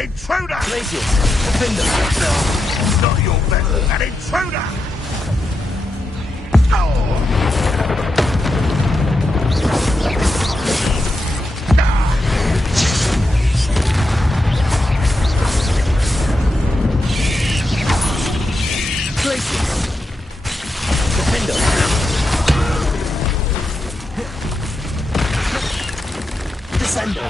Intruder! Glacius, defender! No, not your best. An intruder! Oh! Glacius, defender! Descendo.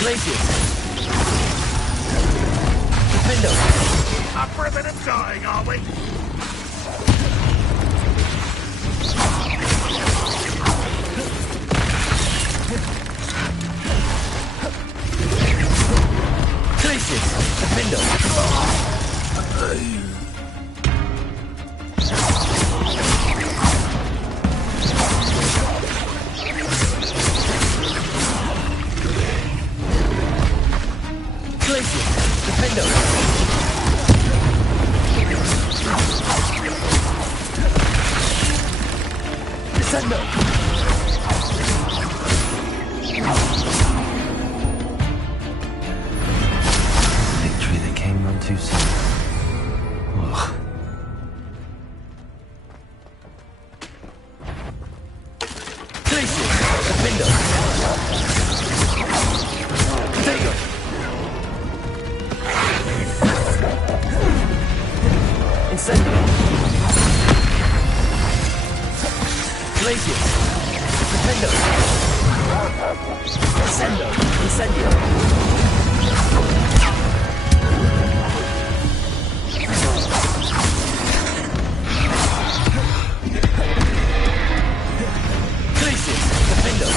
Glacius. Defendo. Up for a bit of dying, are we? Glacius. Defendo. Defendo. Descendo. Victory that came none too soon. Ugh. Defendo. Potato. Incendio. Glacius. Defendo. Descendo. Incendio. Glacius. Defendo.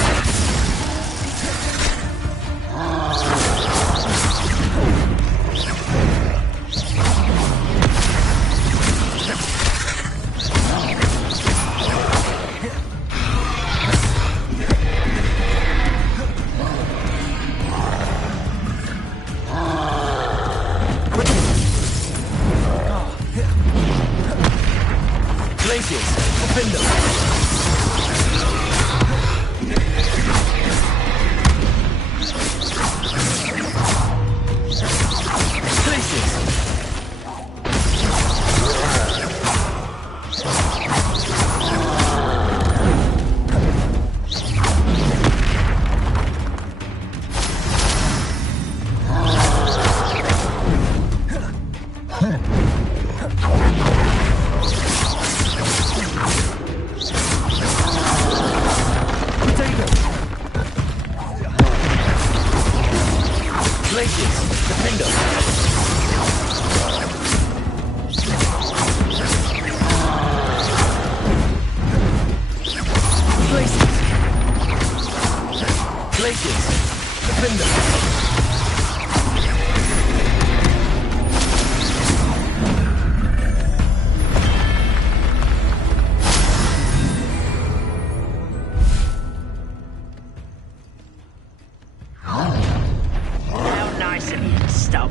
Glacius, defendo. Glacius. Glacius, defendo. Glacius. Glacius, defendo. Stop.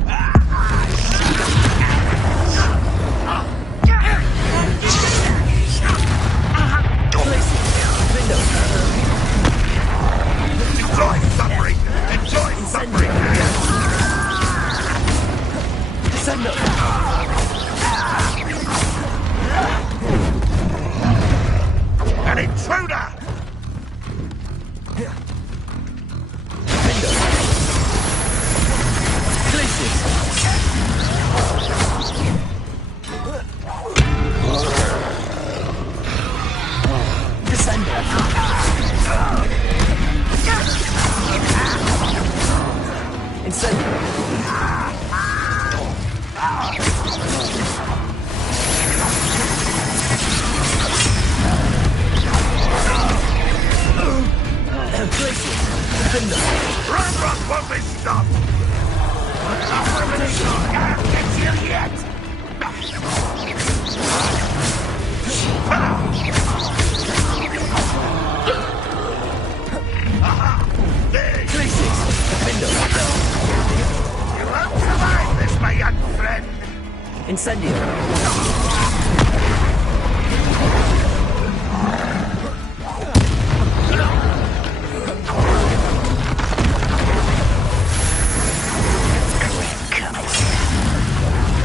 Enjoy suffering! Enjoy suffering! Descendo. An intruder! Defendo. Glacius. Descendo. Incendio. Glacius. Defendo. Run won't be stopped! Up for a bit of dying! I'll get you yet! There! Glacius. Defendo. You won't survive this, my young friend! Incendio.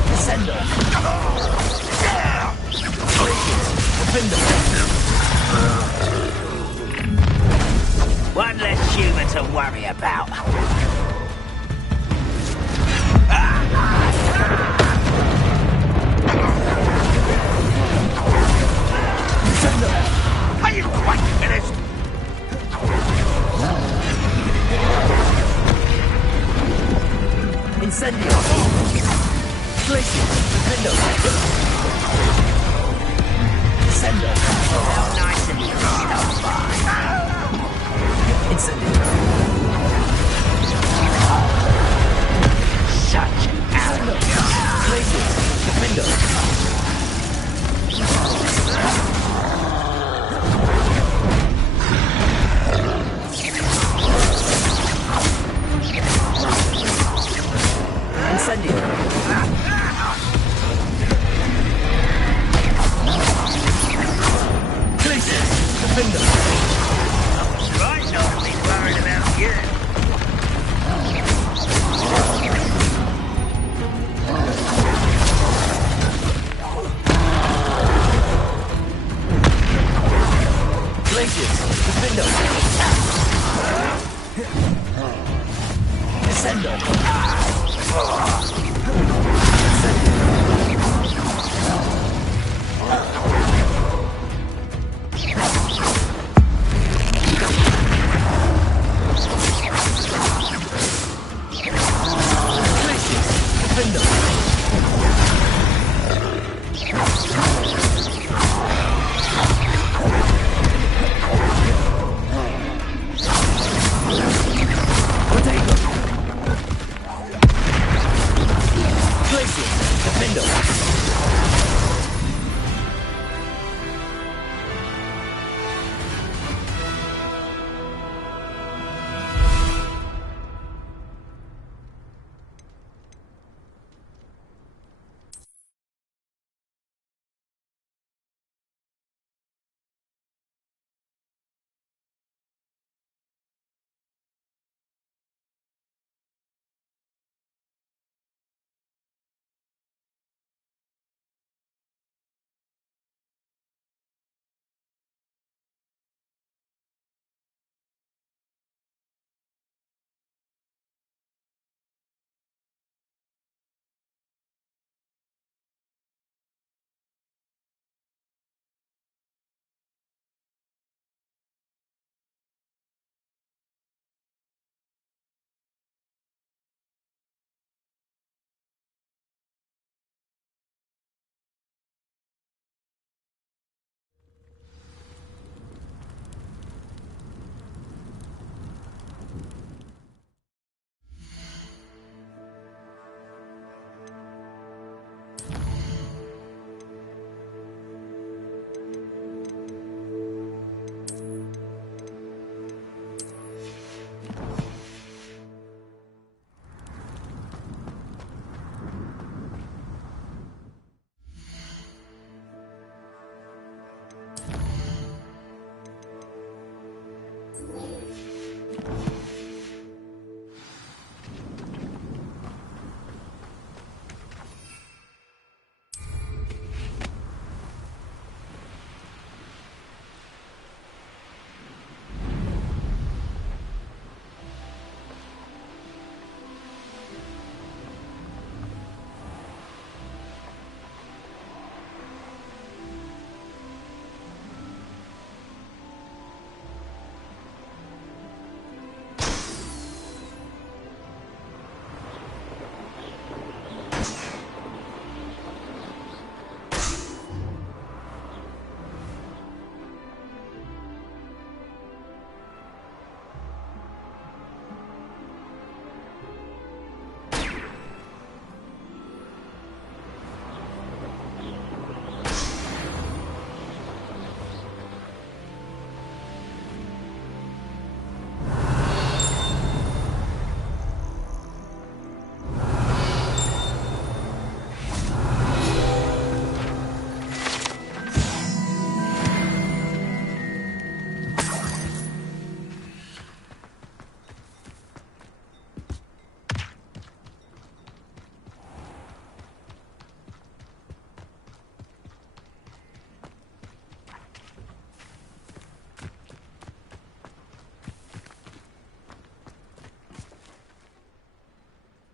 Descendo. Glacius. Defendo. One less human to worry about. Descendo. Are you quite Sender. How nice of you to stop by. Incendio. Such arrogance. Glacius. Defender. Incendio. Glacius. Defender. Right, not to be worried about you. Glacius. Defender. Descendo.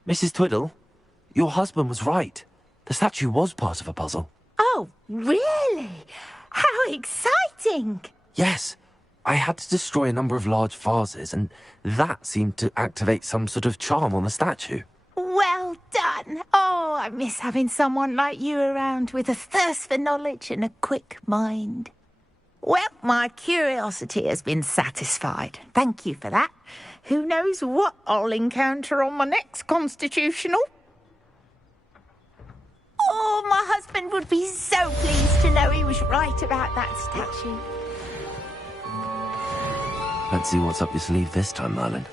Mrs. Twiddle, your husband was right. The statue was part of a puzzle. Oh, really? How exciting! Yes, I had to destroy a number of large vases, and that seemed to activate some sort of charm on the statue. Well done! fun. Oh, I miss having someone like you around with a thirst for knowledge and a quick mind. Well, my curiosity has been satisfied. Thank you for that. Who knows what I'll encounter on my next constitutional? Oh, my husband would be so pleased to know he was right about that statue. Let's see what's up your sleeve this time, Merlin.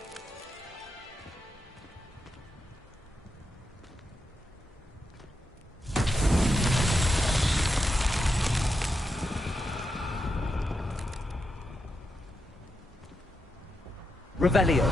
Revelio.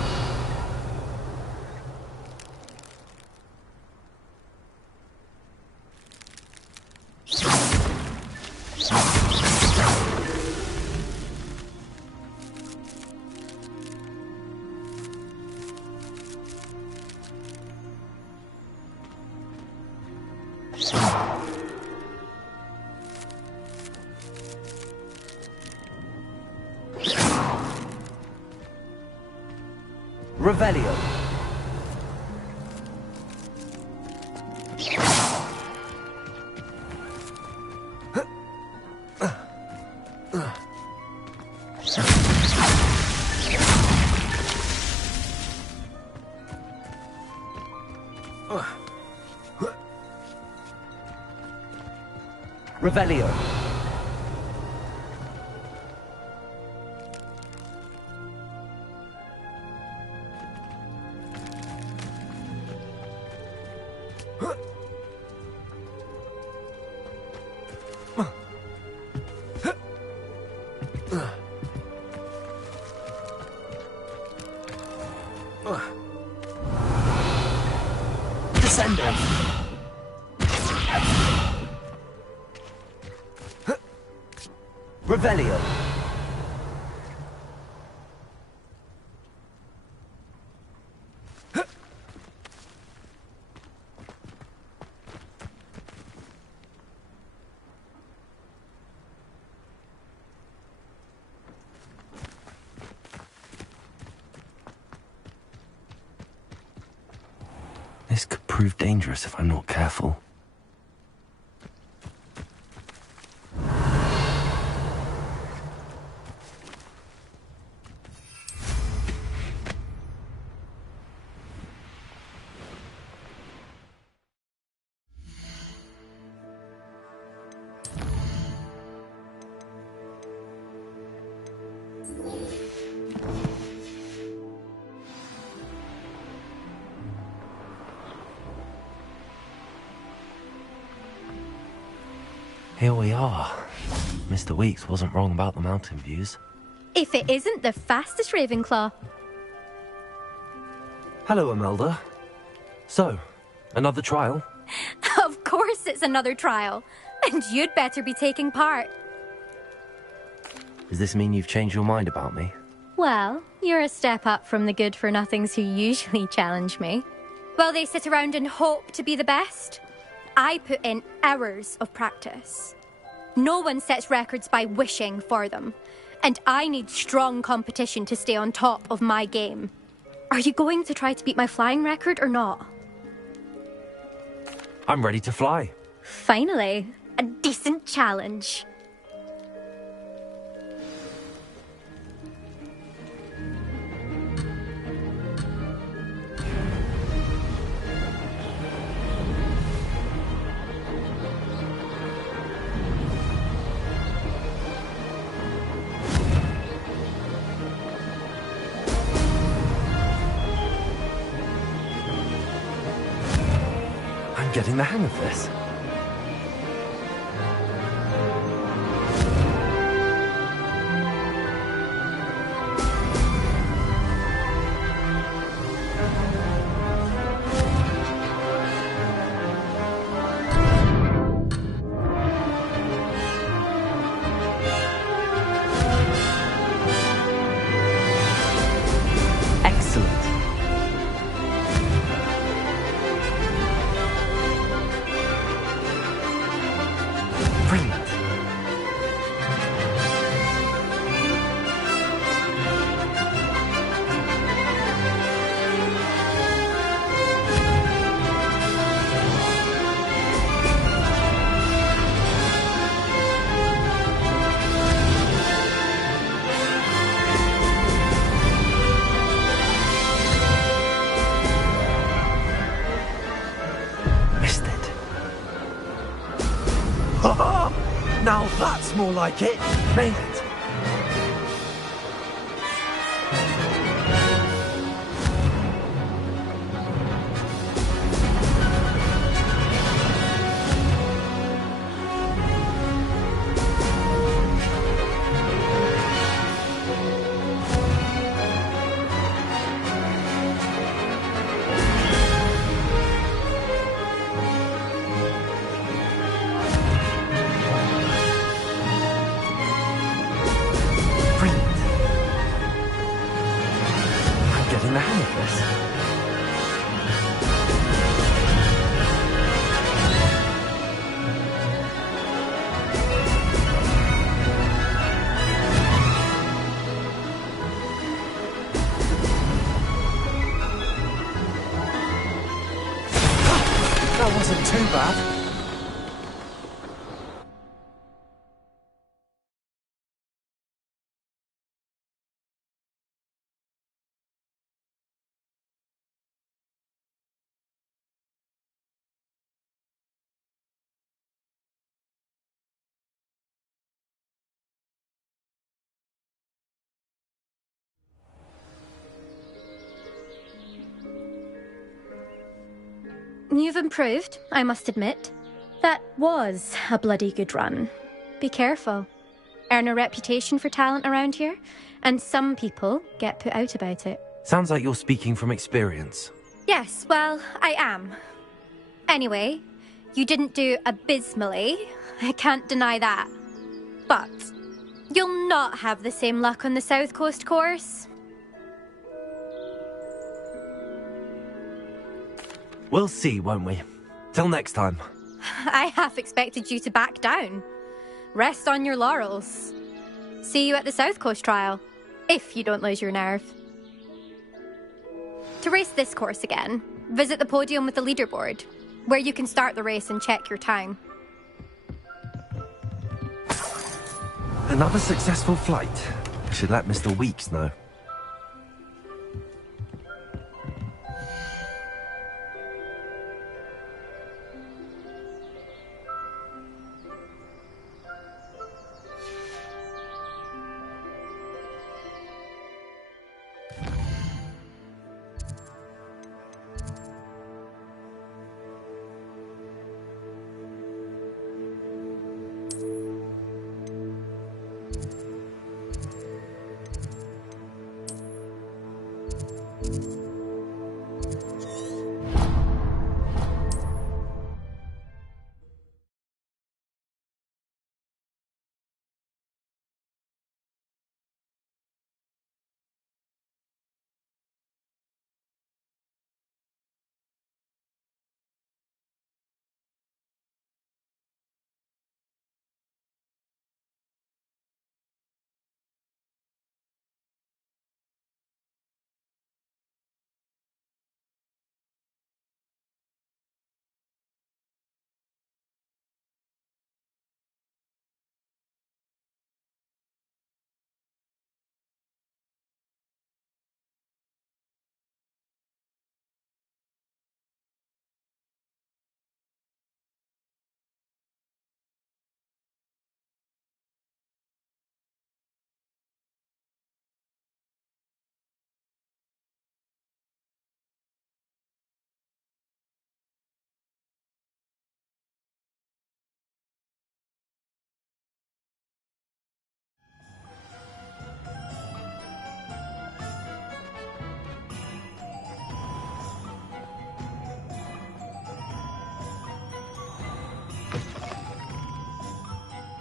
Revelio. Revelio. Descendant. Revelio. This could prove dangerous if I'm not careful. Here we are. Mr. Weeks wasn't wrong about the mountain views. If it isn't the fastest Ravenclaw. Hello, Imelda. So, another trial? Of course it's another trial. And you'd better be taking part. Does this mean you've changed your mind about me? Well, you're a step up from the good-for-nothings who usually challenge me. While they sit around and hope to be the best, I put in hours of practice. No one sets records by wishing for them, and I need strong competition to stay on top of my game. Are you going to try to beat my flying record or not? I'm ready to fly. Finally, a decent challenge. I'm getting the hang of this. like it. Made it. Getting the hang of this. That wasn't too bad. You've improved, I must admit. That was a bloody good run. Be careful. Earn a reputation for talent around here, and some people get put out about it. Sounds like you're speaking from experience. Yes, well, I am. Anyway, you didn't do abysmally. I can't deny that. But you'll not have the same luck on the South Coast course. We'll see, won't we? Till next time. I half expected you to back down. Rest on your laurels. See you at the South Coast trial, if you don't lose your nerve. To race this course again, visit the podium with the leaderboard, where you can start the race and check your time. Another successful flight. I should let Mr. Weeks know.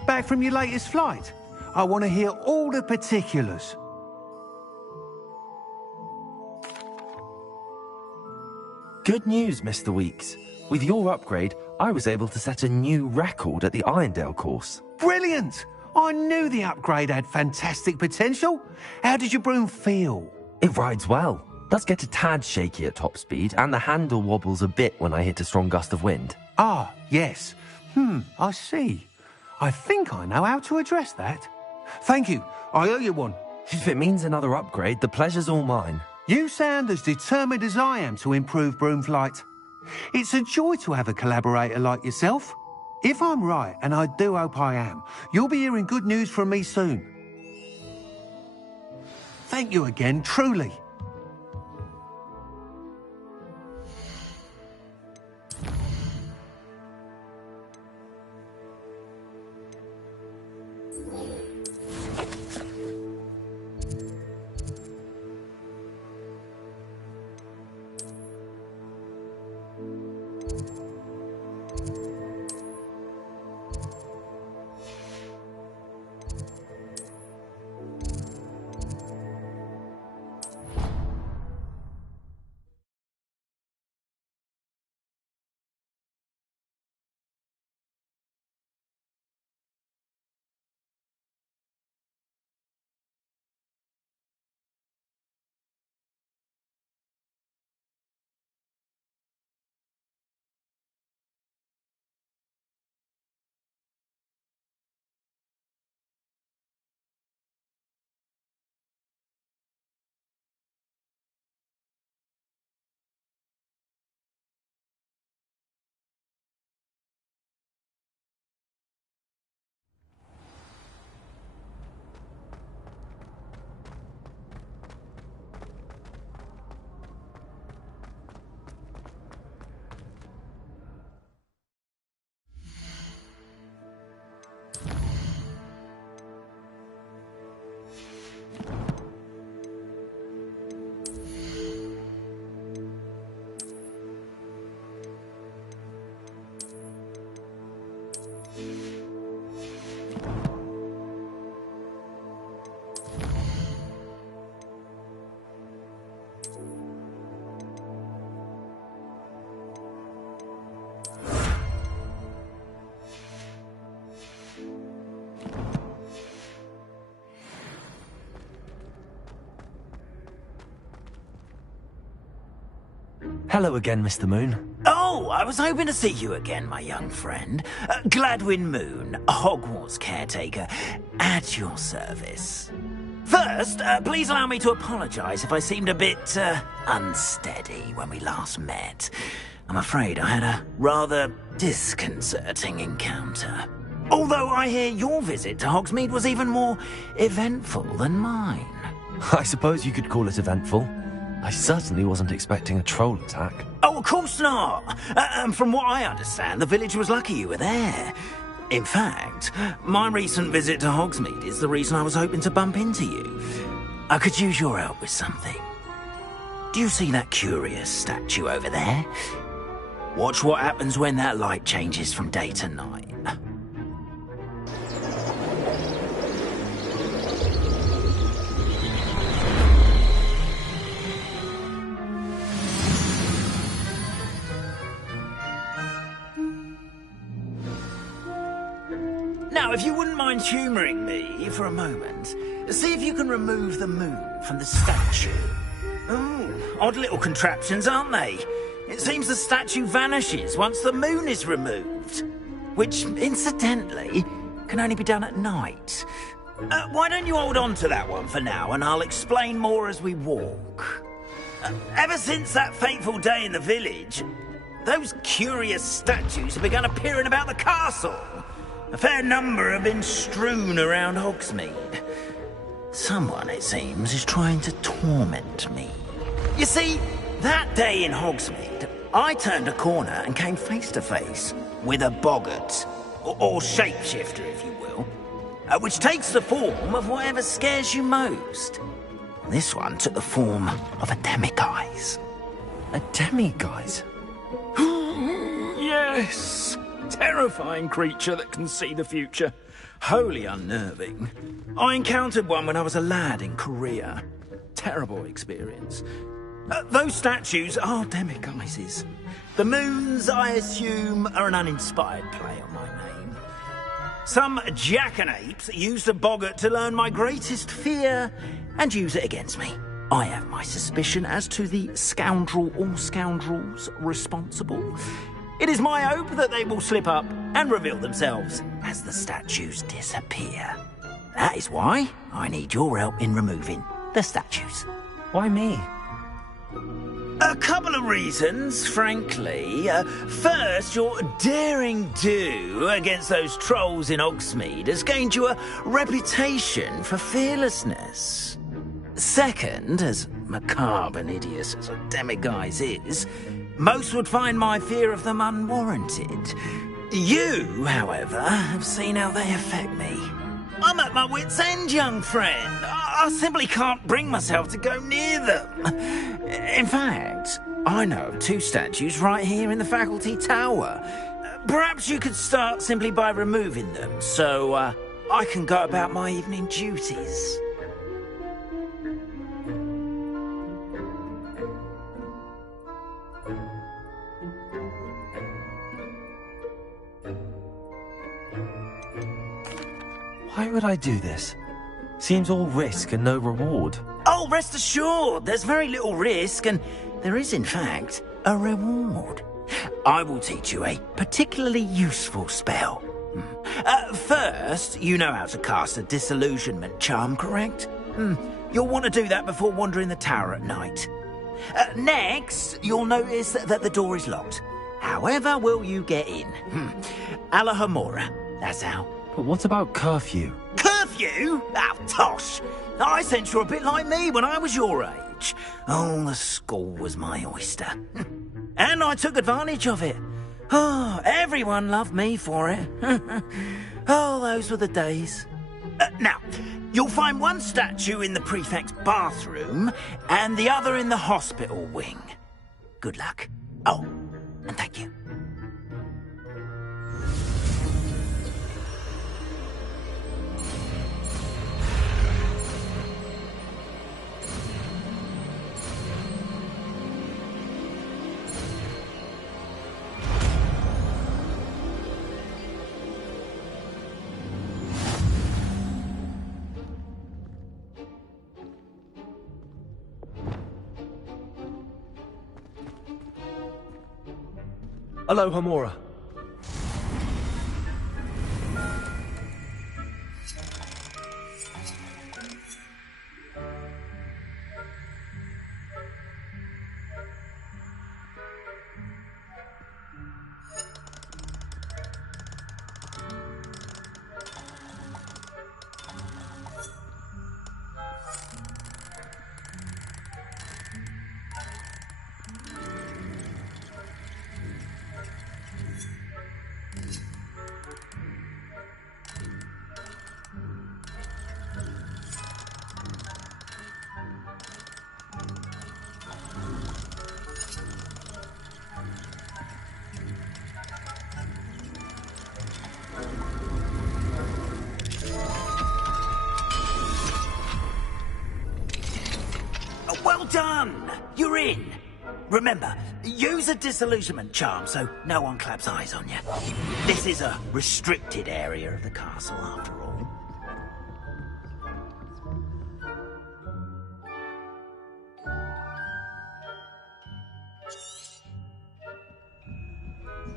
Back from your latest flight? I want to hear all the particulars. Good news, Mr. Weeks. With your upgrade, I was able to set a new record at the Irondale course. Brilliant! I knew the upgrade had fantastic potential. How did your broom feel? It rides well. Does get a tad shaky at top speed, and the handle wobbles a bit when I hit a strong gust of wind. Ah, yes. I see. I think I know how to address that. Thank you. I owe you one. If it means another upgrade, the pleasure's all mine. You sound as determined as I am to improve broom flight. It's a joy to have a collaborator like yourself. If I'm right, and I do hope I am, you'll be hearing good news from me soon. Thank you again, truly. Hello again, Mr. Moon. Oh, I was hoping to see you again, my young friend. Gladwin Moon, Hogwarts caretaker, at your service. First, please allow me to apologise if I seemed a bit, unsteady when we last met. I'm afraid I had a rather disconcerting encounter. Although I hear your visit to Hogsmeade was even more eventful than mine. I suppose you could call it eventful. I certainly wasn't expecting a troll attack. Oh, of course not. From what I understand, the village was lucky you were there. In fact, my recent visit to Hogsmeade is the reason I was hoping to bump into you. I could use your help with something. Do you see that curious statue over there? Watch what happens when that light changes from day to night. Now, if you wouldn't mind humouring me for a moment, see if you can remove the moon from the statue. Oh, odd little contraptions, aren't they? It seems the statue vanishes once the moon is removed. Which, incidentally, can only be done at night. Why don't you hold on to that one for now, and I'll explain more as we walk. Ever since that fateful day in the village, those curious statues have begun appearing about the castle. A fair number have been strewn around Hogsmeade. Someone, it seems, is trying to torment me. You see, that day in Hogsmeade, I turned a corner and came face to face with a boggart, or shapeshifter, if you will, which takes the form of whatever scares you most. This one took the form of a demiguise. A demiguise? Yes! Terrifying creature that can see the future. Wholly unnerving. I encountered one when I was a lad in Korea. Terrible experience. Those statues are demiguises. The moons, I assume, are an uninspired play on my name. Some jackanapes used a boggart to learn my greatest fear and use it against me. I have my suspicion as to the scoundrel or scoundrels responsible. It is my hope that they will slip up and reveal themselves as the statues disappear. That is why I need your help in removing the statues. Why me? A couple of reasons, frankly. First, your daring do against those trolls in Hogsmeade has gained you a reputation for fearlessness. Second, as macabre and hideous as a demiguise is, most would find my fear of them unwarranted. You, however, have seen how they affect me. I'm at my wit's end, young friend. I simply can't bring myself to go near them. In fact, I know of 2 statues right here in the faculty tower. Perhaps you could start simply by removing them, so I can go about my evening duties. Why would I do this? Seems all risk and no reward. Oh, rest assured, there's very little risk, and there is, in fact, a reward. I will teach you a particularly useful spell. First, you know how to cast a disillusionment charm, correct? You'll want to do that before wandering the tower at night. Next, you'll notice that the door is locked. However will you get in? Alahomora, that's how. But what about curfew? Curfew? Oh, tosh. I sense you're a bit like me when I was your age. Oh, the school was my oyster. And I took advantage of it. Oh, everyone loved me for it. Oh, those were the days. Now, you'll find one statue in the prefect's bathroom and the other in the hospital wing. Good luck. Oh, and thank you. Hello, Homora. Well done! You're in. Remember, use a disillusionment charm so no one claps eyes on you. This is a restricted area of the castle, after all.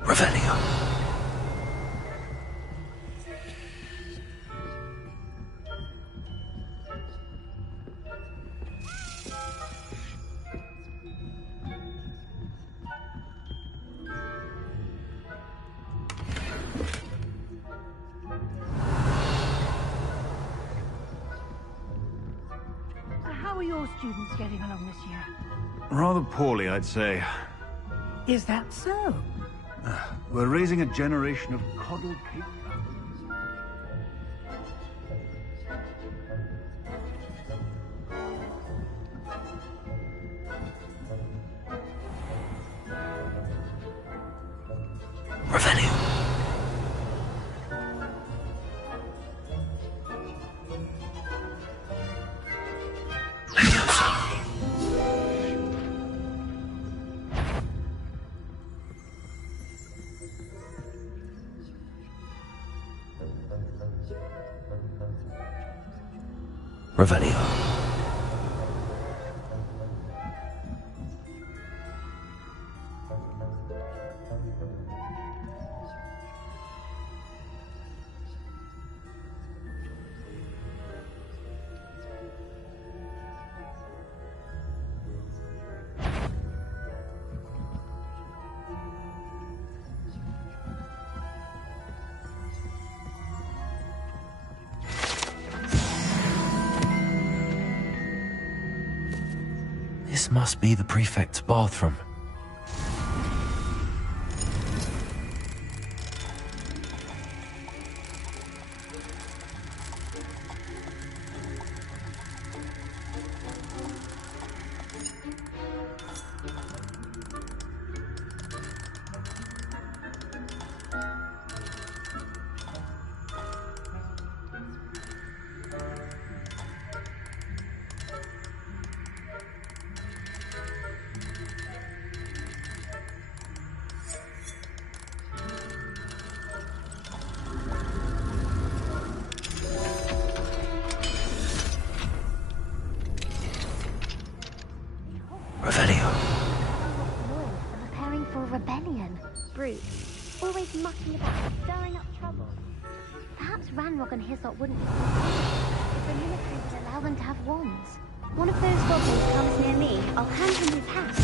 Revelio. How are your students getting along this year? Rather poorly, I'd say. Is that so? We're raising a generation of coddle cake battles. Revelio. Revelio. This must be the prefect's bathroom. Preparing for a rebellion. Brute. Always mucking about, stirring up trouble. Perhaps Ranrock and Hyssop wouldn't be if the military would allow them to have wands. One of those goblins comes near me, I'll hand him his hat.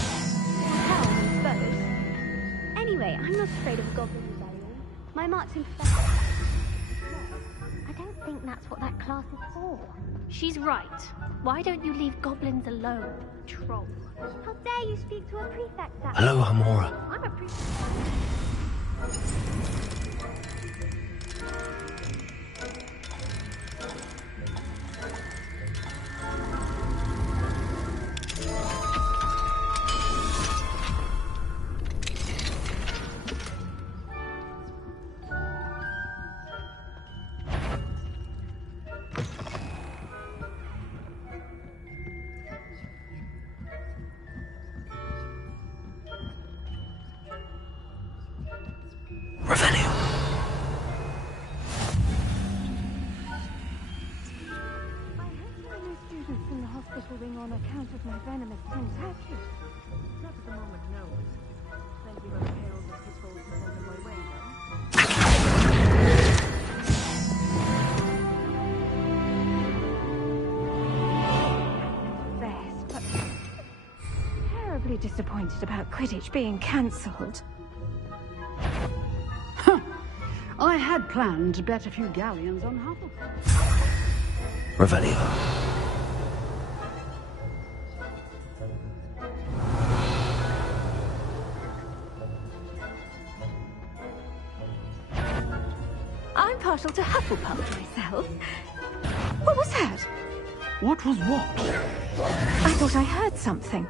Hell, I suppose. Anyway, I'm not afraid of a goblin rebellion. My marching professor. I don't think that's what that class is for. She's right. Why don't you leave goblins alone, troll? How dare you speak to a prefect that Hello, Amora. I'm a prefect. On account of my venomous tentacles. Not at the moment, no. Plenty of other heralds and pitfalls to send them my way, though. Best, but terribly disappointed about Quidditch being cancelled. Huh. I had planned to bet a few galleons on Hufflepuff. Revelio. I'm partial to Hufflepuff myself. What was that? What was what? I thought I heard something.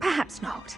Perhaps not.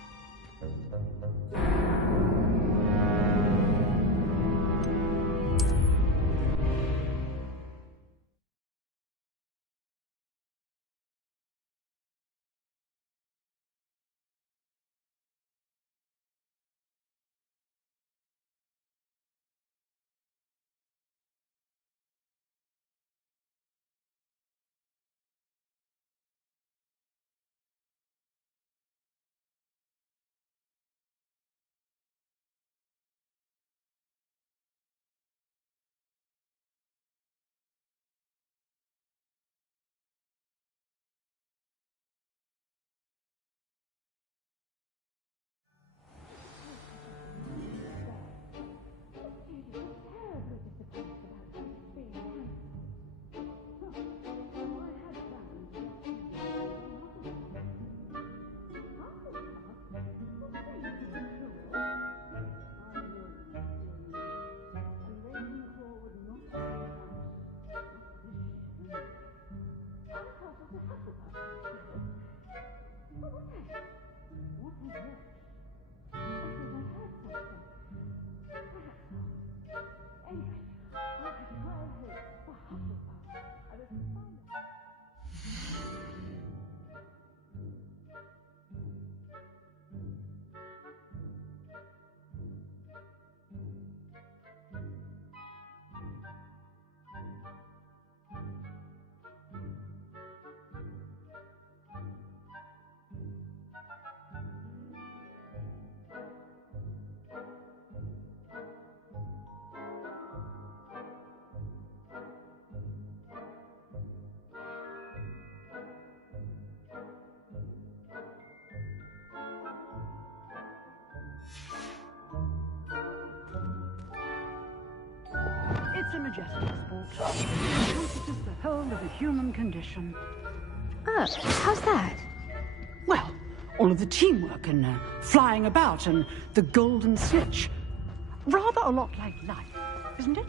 It's a majestic sport. It encompasses the whole of the human condition. Oh, how's that? Well, all of the teamwork and flying about and the golden snitch. Rather a lot like life, isn't it?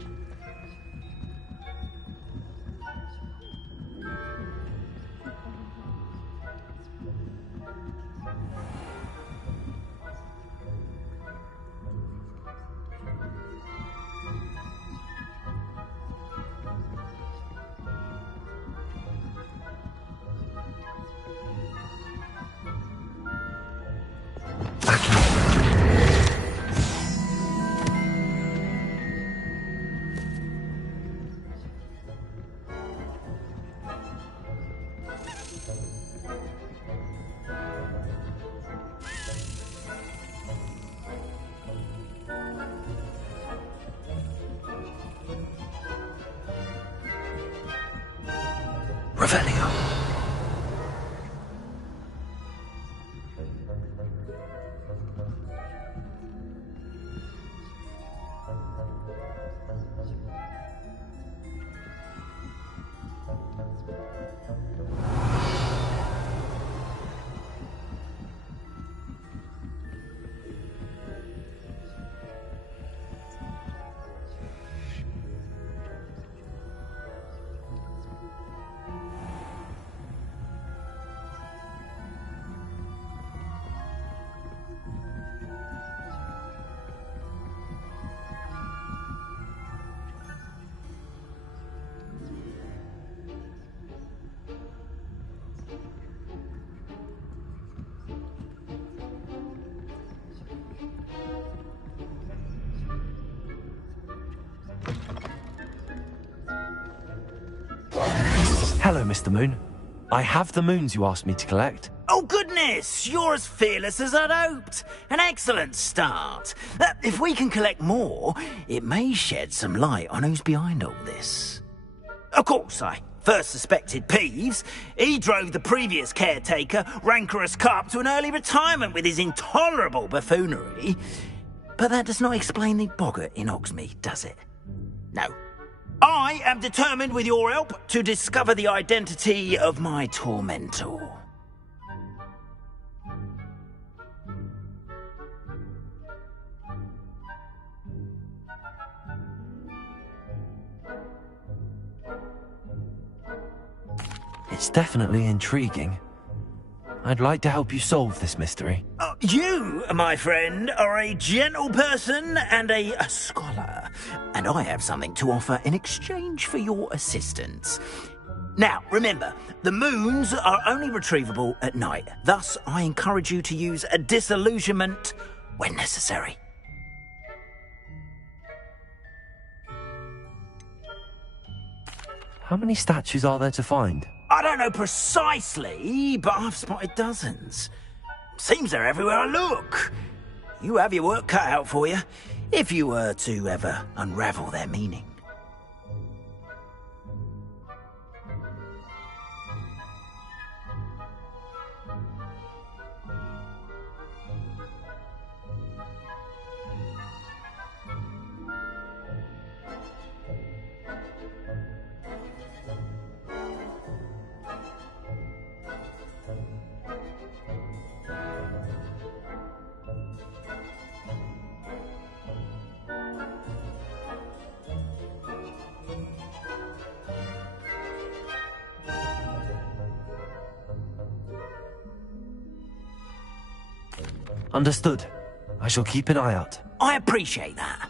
Revelio. Hello, Mr. Moon. I have the moons you asked me to collect. Oh, goodness! You're as fearless as I'd hoped. An excellent start. If we can collect more, it may shed some light on who's behind all this. Of course, I first suspected Peeves. He drove the previous caretaker, Rancorous Carp, to an early retirement with his intolerable buffoonery. But that does not explain the boggart in Hogsmeade, does it? No. I am determined, with your help, to discover the identity of my tormentor. It's definitely intriguing. I'd like to help you solve this mystery. You, my friend, are a gentle person and a scholar, and I have something to offer in exchange for your assistance. Now, remember, the moons are only retrievable at night. Thus, I encourage you to use a disillusionment when necessary. How many statues are there to find? I don't know precisely, but I've spotted dozens. Seems they're everywhere I look. You have your work cut out for you, if you were to ever unravel their meaning. Understood. I shall keep an eye out. I appreciate that.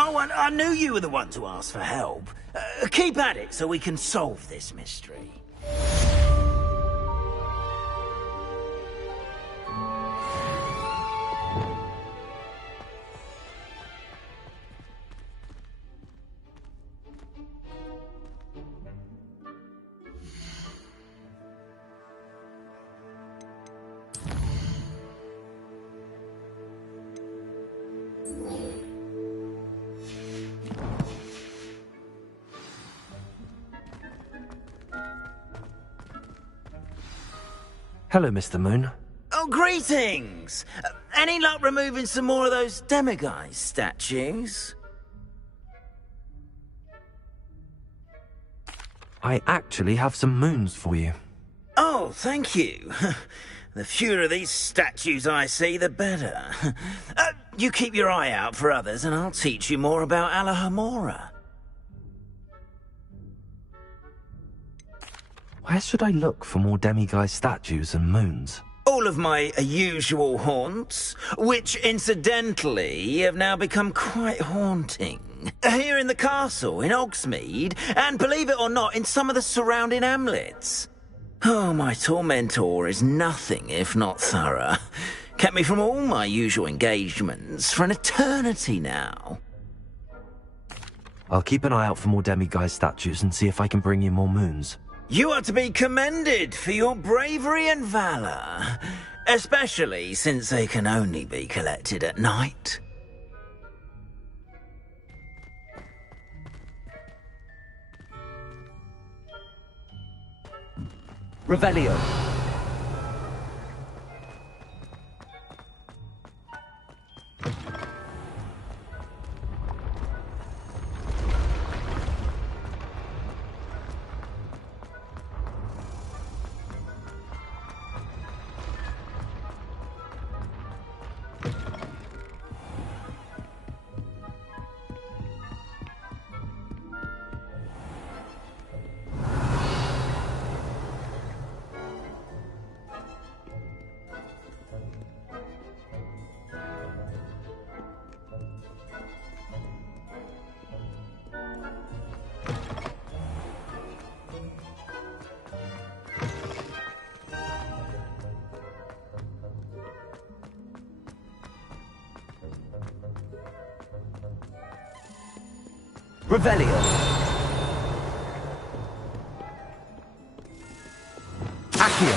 Oh, and I knew you were the one to ask for help. Keep at it so we can solve this mystery. Hello, Mr. Moon. Oh, greetings! Any luck removing some more of those demiguise statues? I actually have some moons for you. Oh, thank you. The fewer of these statues I see, the better. You keep your eye out for others, and I'll teach you more about Alahomora. Where should I look for more demiguise statues and moons? All of my usual haunts, which incidentally have now become quite haunting. Here in the castle, in Hogsmeade, and believe it or not, in some of the surrounding hamlets. Oh, my tormentor is nothing if not thorough. Kept me from all my usual engagements for an eternity now. I'll keep an eye out for more demiguise statues and see if I can bring you more moons. You are to be commended for your bravery and valor, especially since they can only be collected at night. Revelio. Revelio. Accio.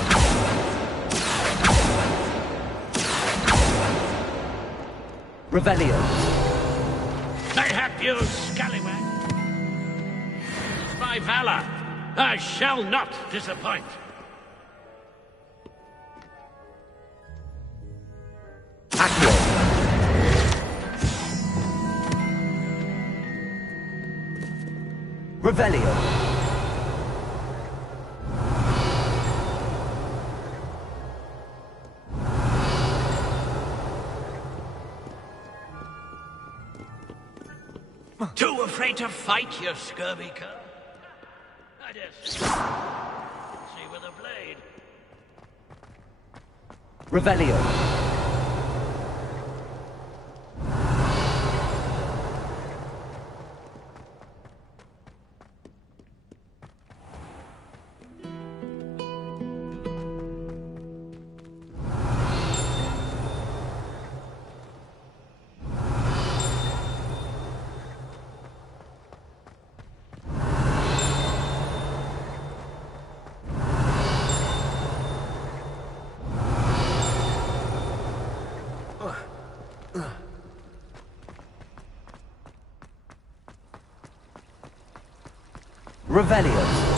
Revelio. Mayhap you, scallywag. It's my valor. I shall not disappoint. Accio. Revelio. Too afraid to fight, you scurvy cur? I just see with a blade. Revelio. Revelio.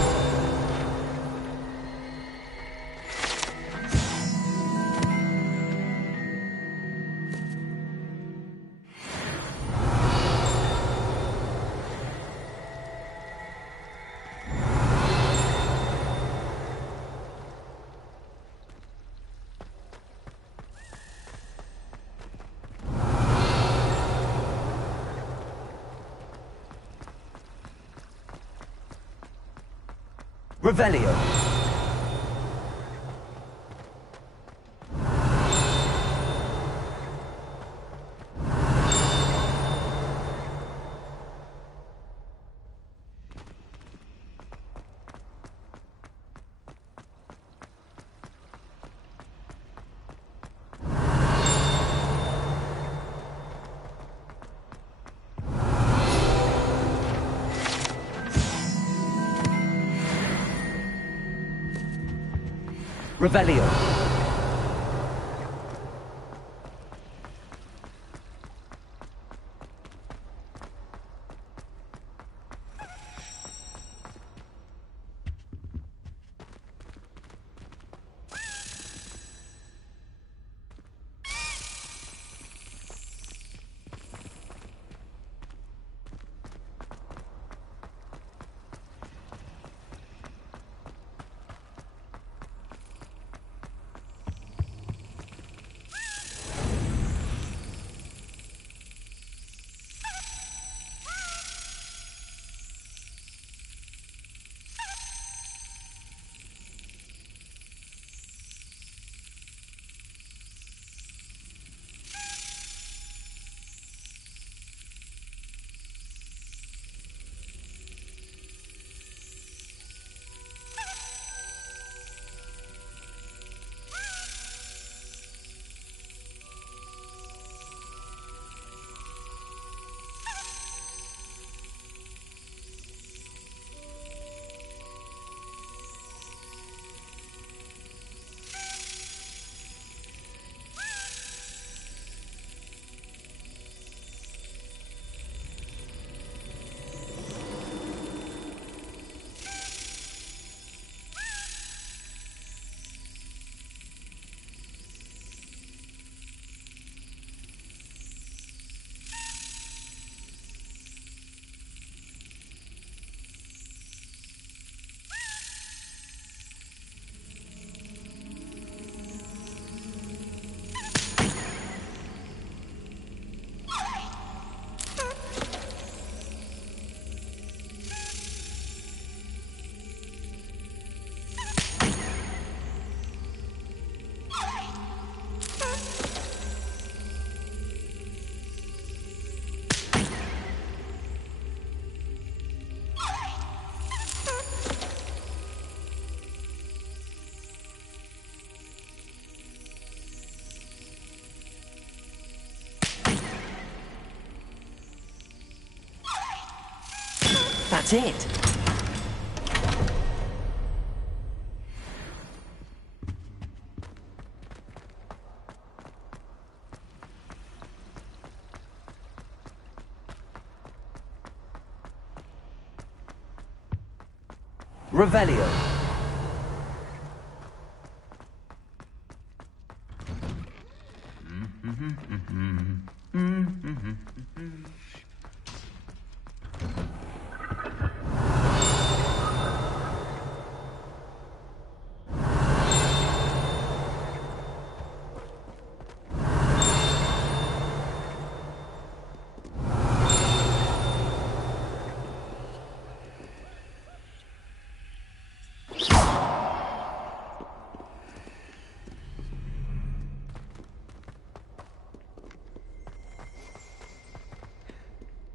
Revelio. Revelio. it. Revelio.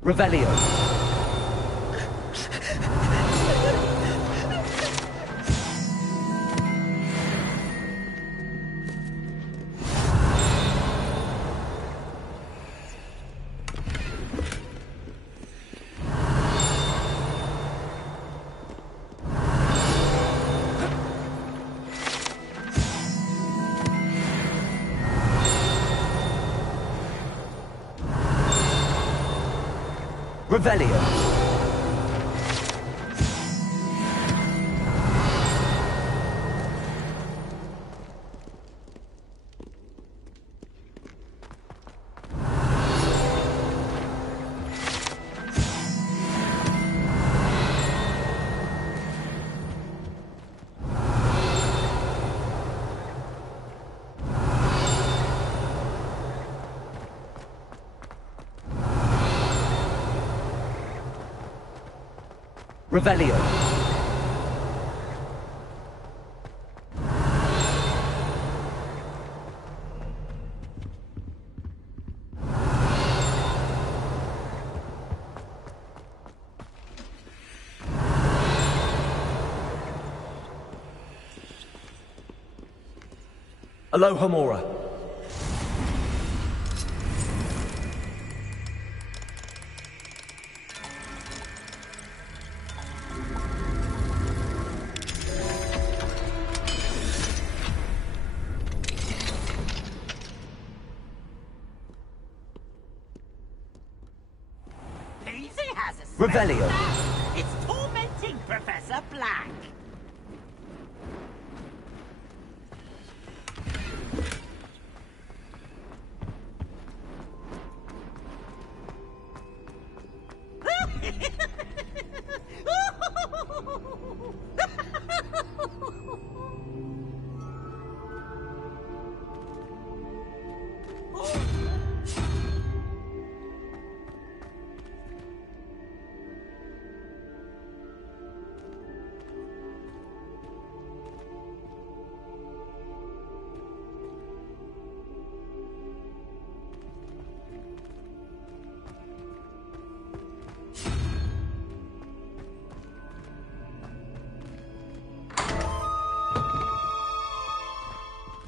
Revelio. Revelio. Revelio. Aloha Mora. Revelio. It's tormenting Professor Black.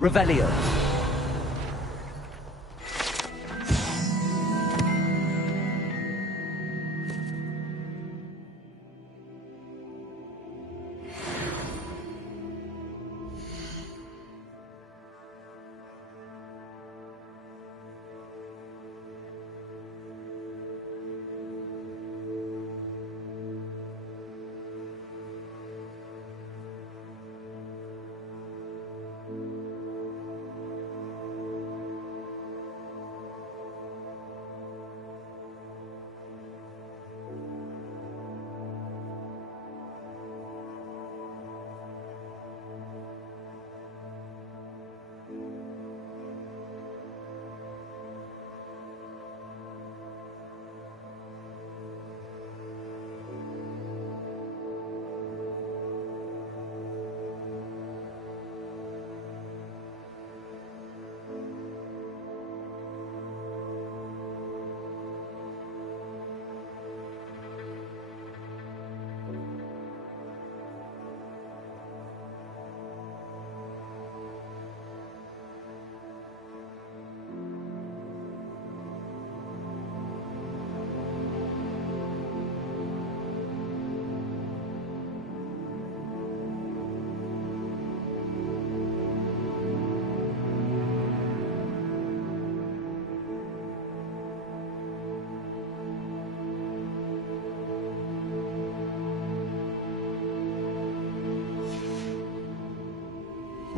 Revelio.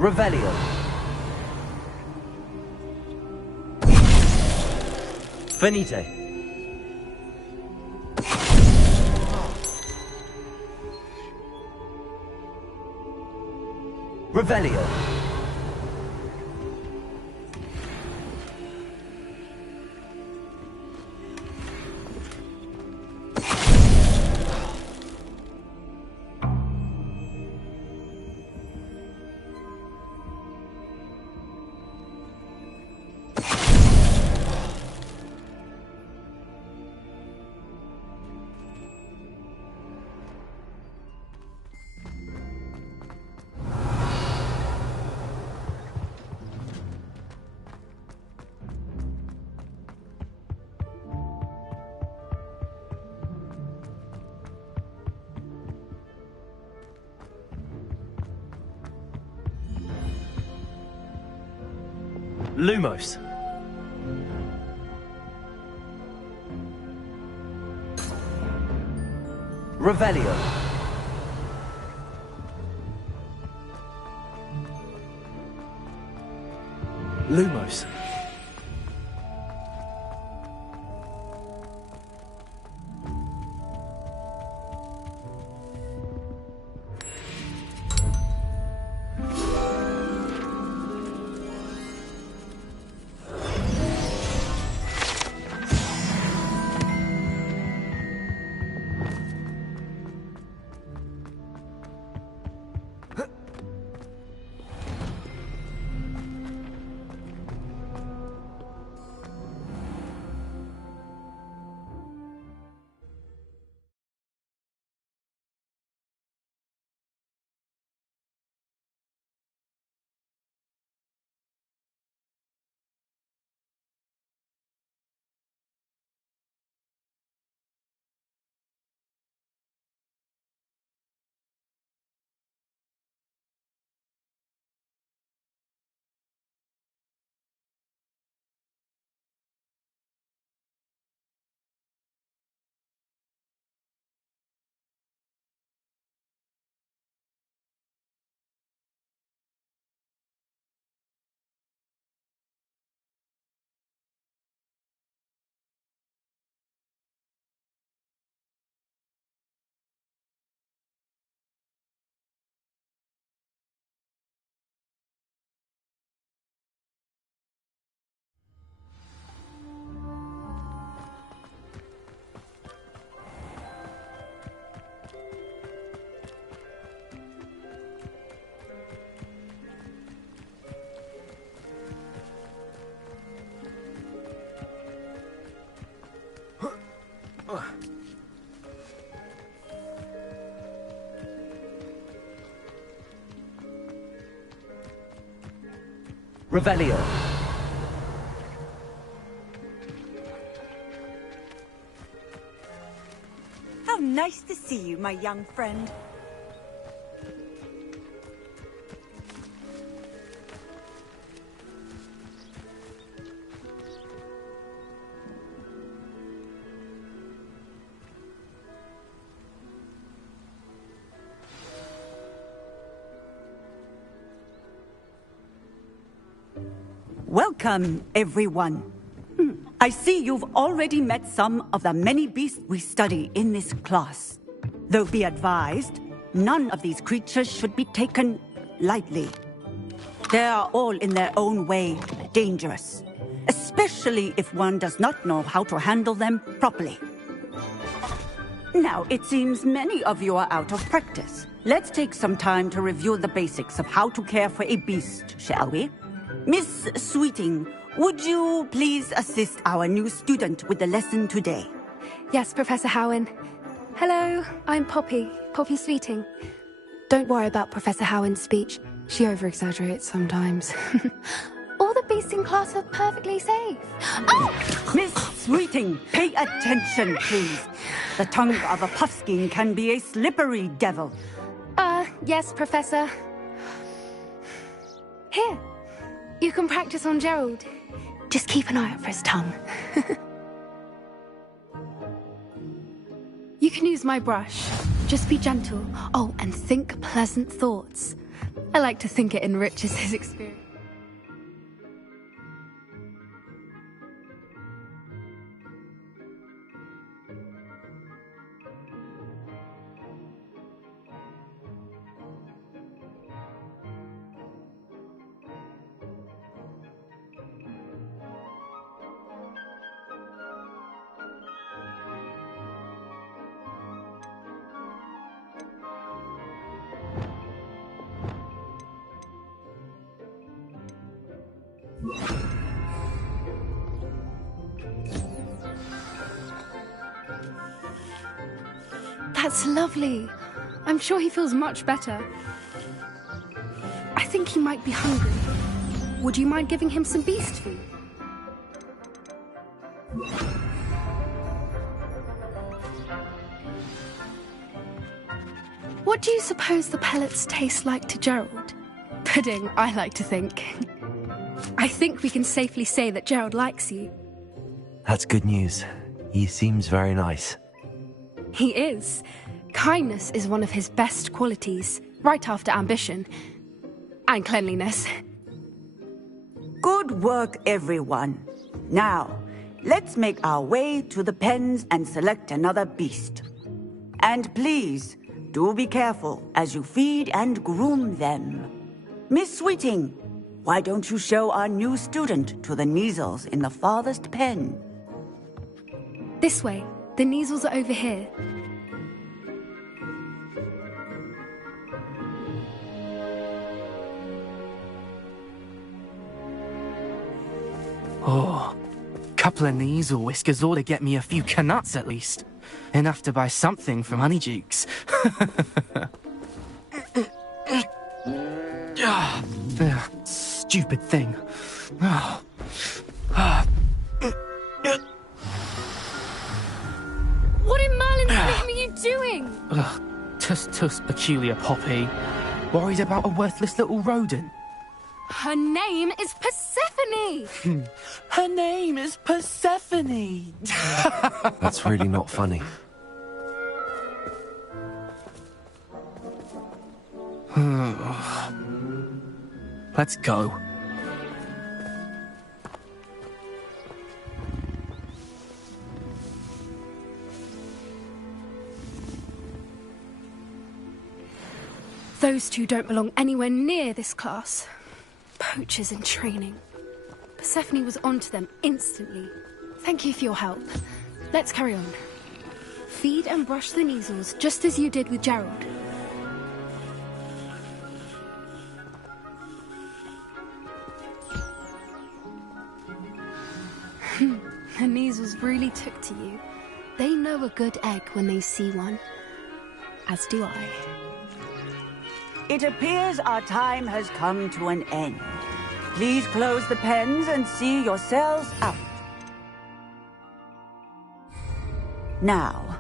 Revelio. Finite. Revelio. Lumos. Revelio. Lumos. Revelio. How nice to see you, my young friend. Welcome, everyone. I see you've already met some of the many beasts we study in this class. Though be advised, none of these creatures should be taken lightly. They are all in their own way dangerous, especially if one does not know how to handle them properly. Now, it seems many of you are out of practice. Let's take some time to review the basics of how to care for a beast, shall we? Miss Sweeting, would you please assist our new student with the lesson today? Yes, Professor Howen. Hello, I'm Poppy Sweeting. Don't worry about Professor Howen's speech. She over-exaggerates sometimes. All the beasts in class are perfectly safe. Oh! Miss Sweeting, pay attention, please. The tongue of a puffskein can be a slippery devil. Yes, Professor. Here. You can practice on Gerald. Just keep an eye out for his tongue. You can use my brush. Just be gentle. Oh, and think pleasant thoughts. I like to think it enriches his experience. That's lovely. I'm sure he feels much better. I think he might be hungry. Would you mind giving him some beast food? What do you suppose the pellets taste like to Gerald? Pudding, I like to think. I think we can safely say that Gerald likes you. That's good news. He seems very nice. He is. Kindness is one of his best qualities, right after ambition. And cleanliness. Good work, everyone. Now, let's make our way to the pens and select another beast. And please, do be careful as you feed and groom them. Miss Sweeting, why don't you show our new student to the Kneazles in the farthest pen? This way. The Kneazles are over here. Oh, couple of Kneazle whiskers ought to get me a few canuts at least. Enough to buy something from Honeydukes. Stupid thing. What in Merlin's name are you doing? Tuss, peculiar Poppy. Worried about a worthless little rodent? Her name is Persephone! Her name is Persephone! That's really not funny. Let's go. Those two don't belong anywhere near this class. Poachers in training. Persephone was onto them instantly. Thank you for your help. Let's carry on. Feed and brush the Kneazles, just as you did with Gerald. The Kneazles really took to you. They know a good egg when they see one. As do I. It appears our time has come to an end. Please close the pens and see yourselves out. Now,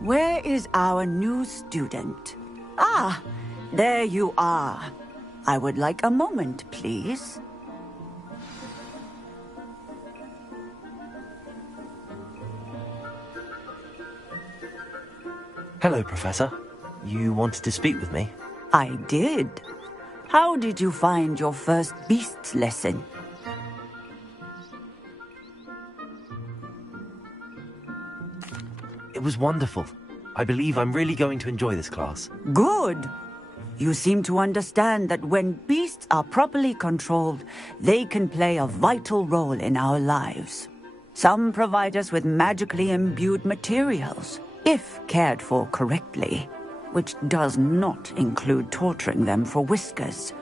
where is our new student? Ah, there you are. I would like a moment, please. Hello, Professor. You wanted to speak with me? I did. How did you find your first beasts lesson? It was wonderful. I believe I'm really going to enjoy this class. Good. You seem to understand that when beasts are properly controlled, they can play a vital role in our lives. Some provide us with magically imbued materials, if cared for correctly, which does not include torturing them for whiskers.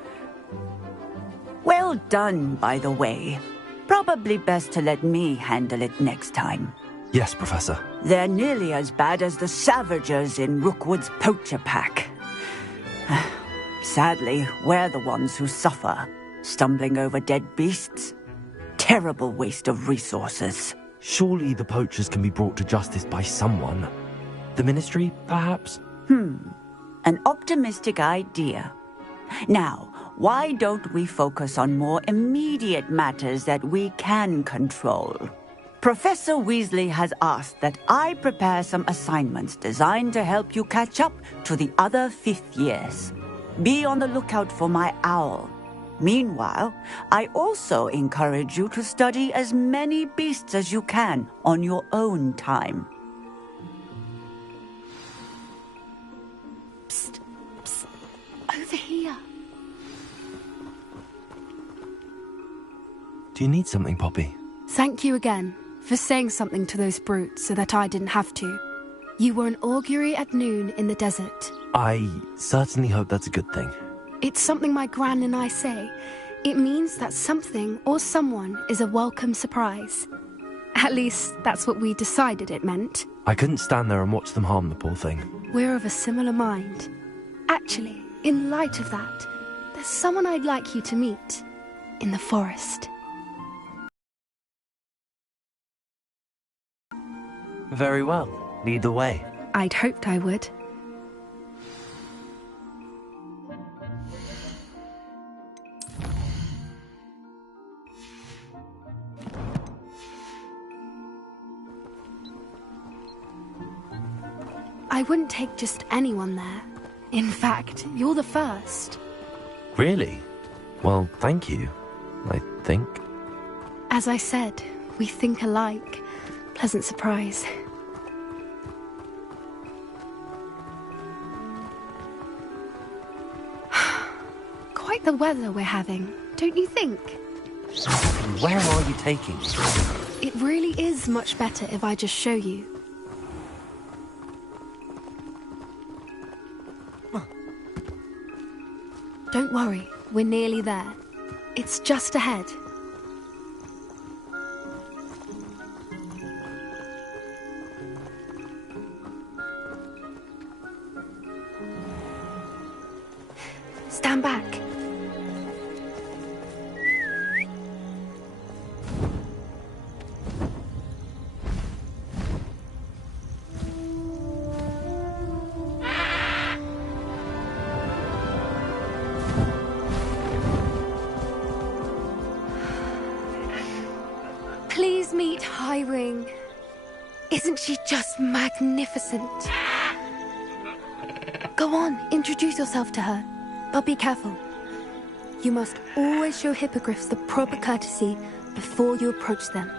Well done, by the way. Probably best to let me handle it next time. Yes, Professor. They're nearly as bad as the Savagers in Rookwood's poacher pack. Sadly, we're the ones who suffer, stumbling over dead beasts. Terrible waste of resources. Surely the poachers can be brought to justice by someone. The Ministry, perhaps? An optimistic idea. Now, why don't we focus on more immediate matters that we can control? Professor Weasley has asked that I prepare some assignments designed to help you catch up to the other 5th years. Be on the lookout for my owl. Meanwhile, I also encourage you to study as many beasts as you can on your own time. Psst, psst, over here. Do you need something, Poppy? Thank you again for saying something to those brutes so that I didn't have to. You were an augury at noon in the desert. I certainly hope that's a good thing. It's something my gran and I say. It means that something or someone is a welcome surprise. At least, that's what we decided it meant. I couldn't stand there and watch them harm the poor thing. We're of a similar mind. Actually, in light of that, there's someone I'd like you to meet. In the forest. Very well. Lead the way. I'd hoped I would. I wouldn't take just anyone there. In fact, you're the first. Really? Well, thank you, I think. As I said, we think alike. Pleasant surprise. Quite the weather we're having, don't you think? Where are you taking me? It really is much better if I just show you. Don't worry, we're nearly there. It's just ahead. Stand back. Please meet Highwing. Isn't she just magnificent? Go on, introduce yourself to her. But be careful. You must always show hippogriffs the proper courtesy before you approach them.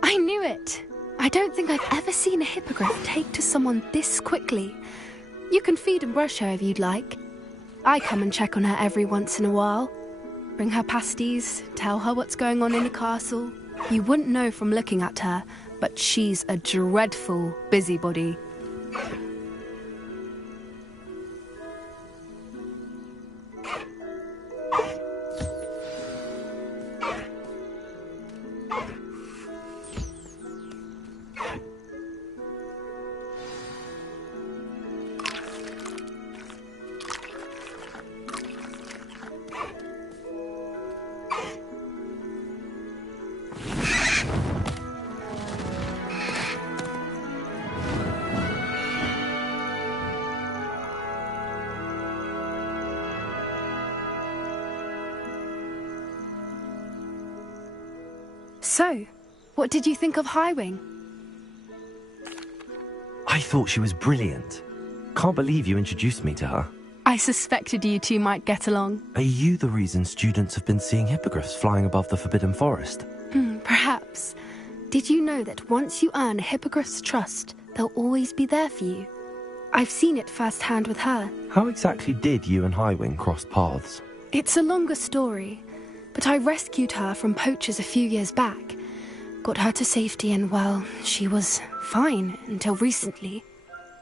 I knew it! I don't think I've ever seen a hippogriff take to someone this quickly. You can feed and brush her if you'd like. I come and check on her every once in a while. Bring her pasties, tell her what's going on in the castle. You wouldn't know from looking at her, but she's a dreadful busybody. So, what did you think of Highwing? I thought she was brilliant. Can't believe you introduced me to her. I suspected you two might get along. Are you the reason students have been seeing hippogriffs flying above the Forbidden Forest? Perhaps. Did you know that once you earn a hippogriff's trust, they'll always be there for you? I've seen it firsthand with her. How exactly did you and Highwing cross paths? It's a longer story, but I rescued her from poachers a few years back. Got her to safety and, well, she was fine until recently.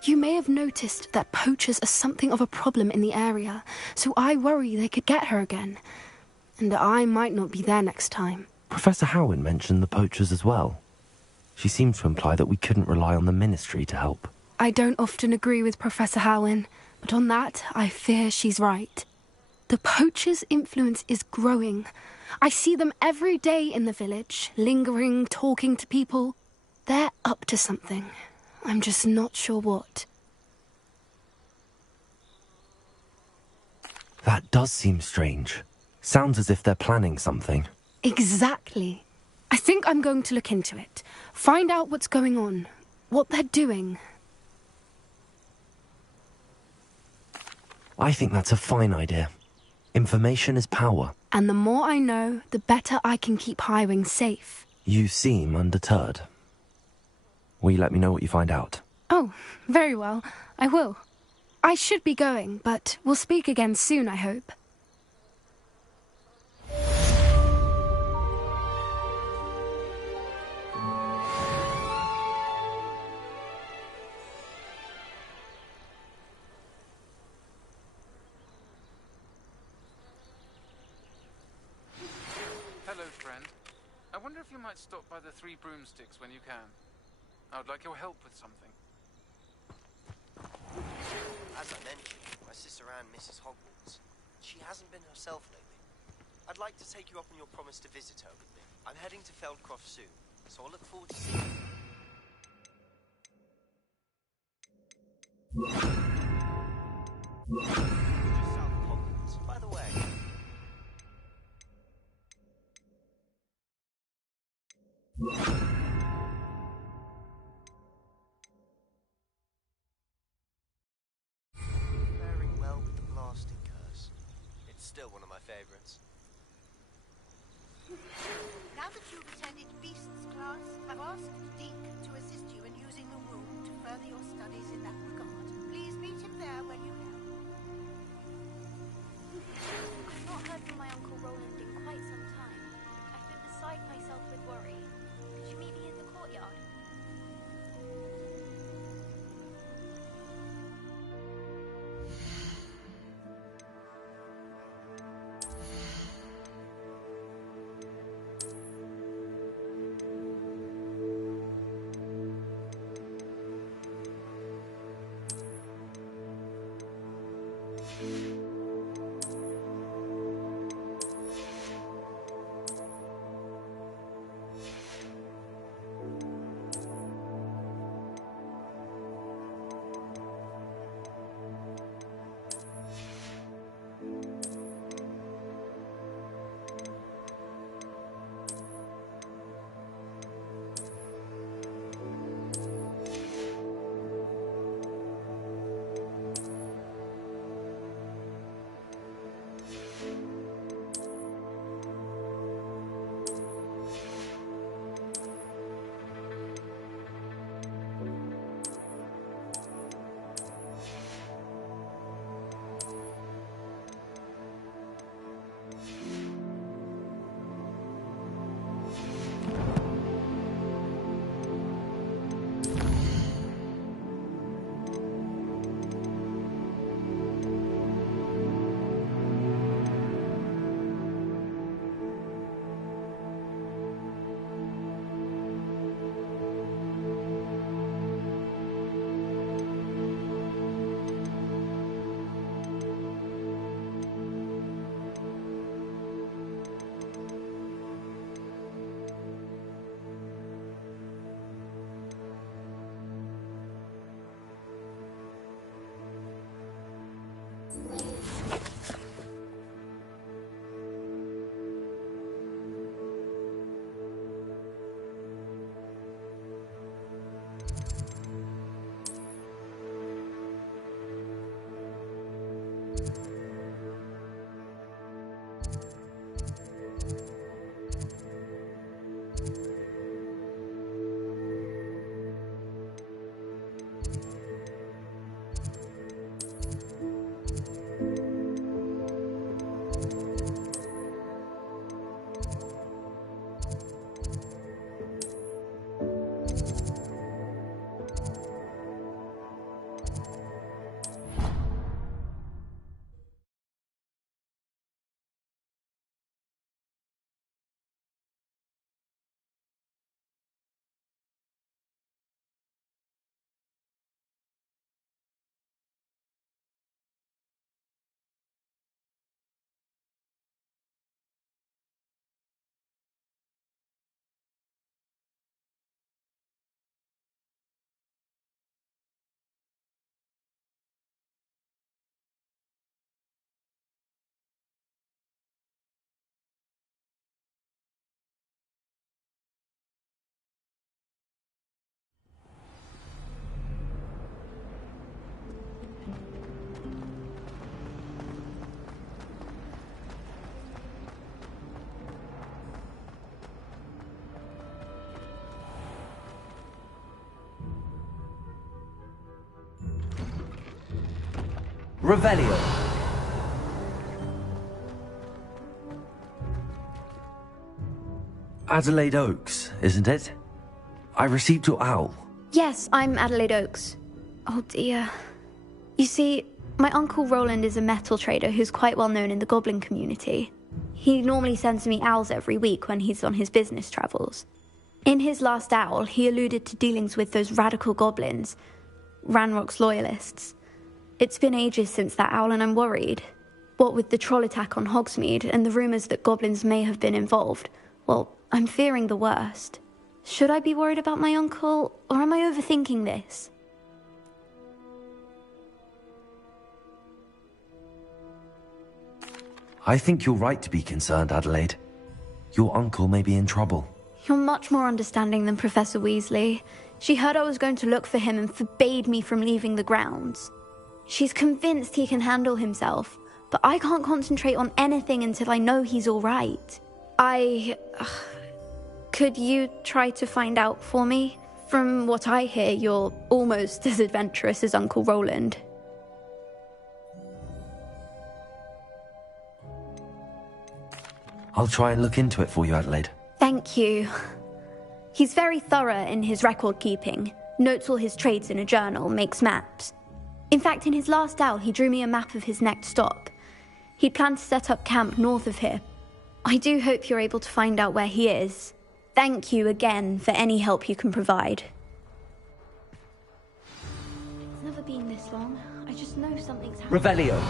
You may have noticed that poachers are something of a problem in the area, so I worry they could get her again. And I might not be there next time. Professor Howin mentioned the poachers as well. She seemed to imply that we couldn't rely on the Ministry to help. I don't often agree with Professor Howin, but on that, I fear she's right. The poachers' influence is growing. I see them every day in the village, lingering, talking to people. They're up to something. I'm just not sure what. That does seem strange. Sounds as if they're planning something. Exactly. I think I'm going to look into it. Find out what's going on. What they're doing. I think that's a fine idea. Information is power. And the more I know, the better I can keep Highwing safe. You seem undeterred. Will you let me know what you find out? Oh, very well. I will. I should be going, but we'll speak again soon, I hope. Hello, friend. I wonder if you might stop by the Three Broomsticks when you can. I would like your help with something. As I mentioned, my sister Anne misses Hogwarts. She hasn't been herself lately. I'd like to take you up on your promise to visit her with me. I'm heading to Feldcroft soon, so I'll look forward to seeing you. Just south of Hogwarts, by the way. Faring well with the blasting curse. It's still one of my favorites. Now that you've attended Beasts class, I've asked Deke to assist you in using the room to further your studies in that regard. Please meet him there when you can. I've not heard from my Uncle Roland in quite some time. I've been beside myself with worry. Could you meet me in the courtyard? Revelio. Adelaide Oaks, isn't it? I received your owl. Yes, I'm Adelaide Oaks. Oh dear. You see, my Uncle Roland is a metal trader who's quite well known in the goblin community. He normally sends me owls every week when he's on his business travels. In his last owl, he alluded to dealings with those radical goblins, Ranrock's loyalists. It's been ages since that owl and I'm worried. What with the troll attack on Hogsmeade and the rumours that goblins may have been involved, well, I'm fearing the worst. Should I be worried about my uncle, or am I overthinking this? I think you're right to be concerned, Adelaide. Your uncle may be in trouble. You're much more understanding than Professor Weasley. She heard I was going to look for him and forbade me from leaving the grounds. She's convinced he can handle himself, but I can't concentrate on anything until I know he's all right. Could you try to find out for me? From what I hear, you're almost as adventurous as Uncle Roland. I'll try and look into it for you, Adelaide. Thank you. He's very thorough in his record keeping, notes all his trades in a journal, makes maps. In fact, in his last owl, he drew me a map of his next stop. He'd planned to set up camp north of here. I do hope you're able to find out where he is. Thank you again for any help you can provide. It's never been this long. I just know something's happening. Revelio.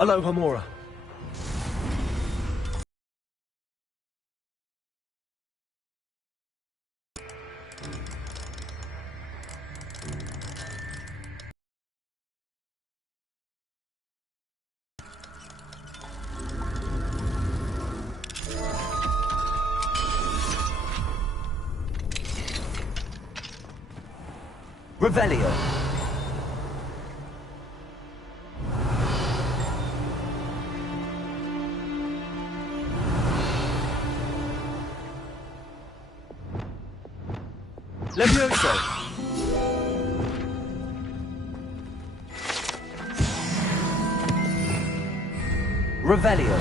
Aloha, Mora. Revelio. Levioso. Revelio.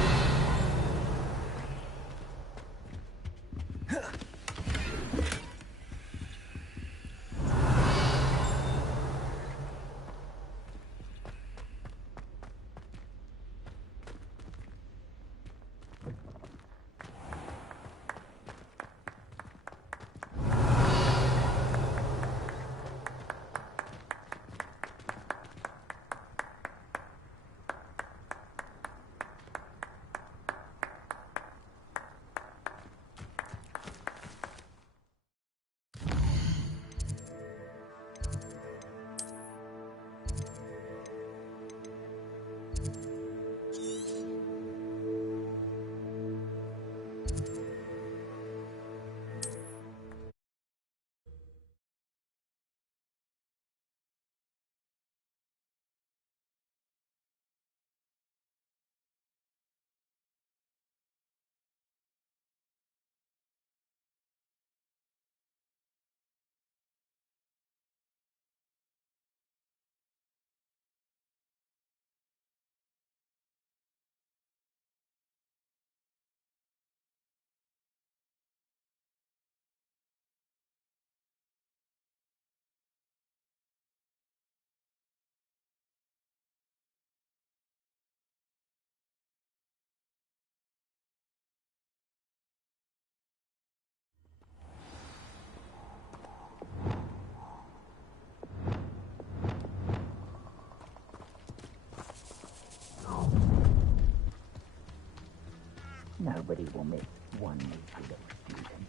Nobody will miss one nuclear student.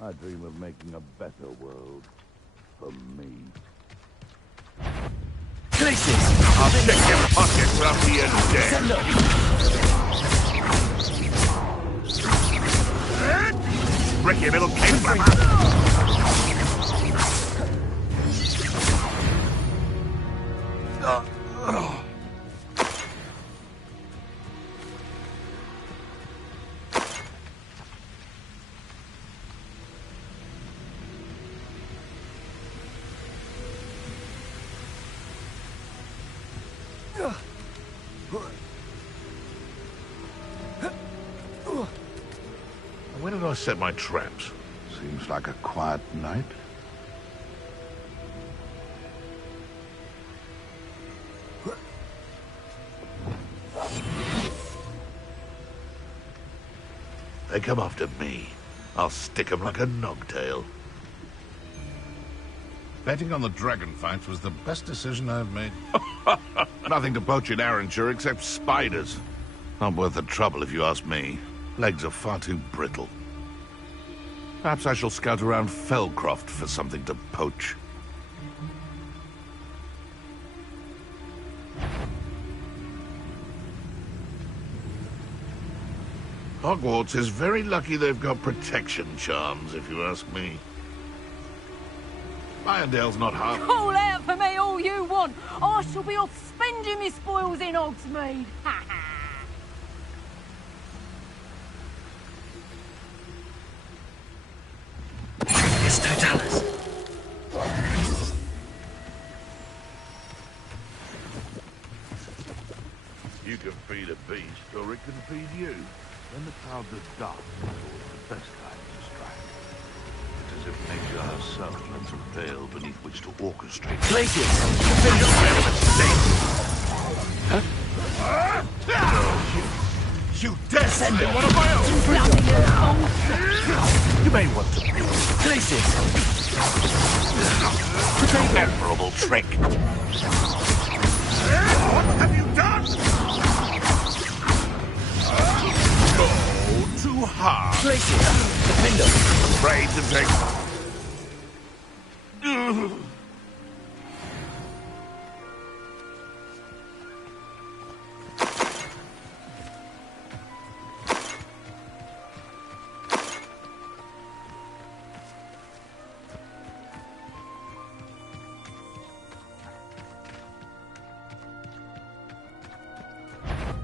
I dream of making a better world for me. Places! I'll check your pockets after you're dead. tricky little kid. When did I set my traps? Seems like a quiet night. They come after me. I'll stick 'em like a nogtail. Betting on the dragon fight was the best decision I've made. Nothing to poach in Arranshire except spiders. Not worth the trouble if you ask me. Legs are far too brittle. Perhaps I shall scout around Felcroft for something to poach. Hogwarts is very lucky they've got protection charms, if you ask me. Irondale's not half... Call out for me all you want. I shall be off spending my spoils in Hogsmeade. It's Totalis. You can feed a beast, or it can feed you. When the clouds are dark, the best time to strike. It's as if nature herself lends a veil beneath which to orchestrate... Places! You dare send in one of my own! You may want to... Places! Memorable trick! What have you done? Go too hard. Places! Defender! Afraid to take...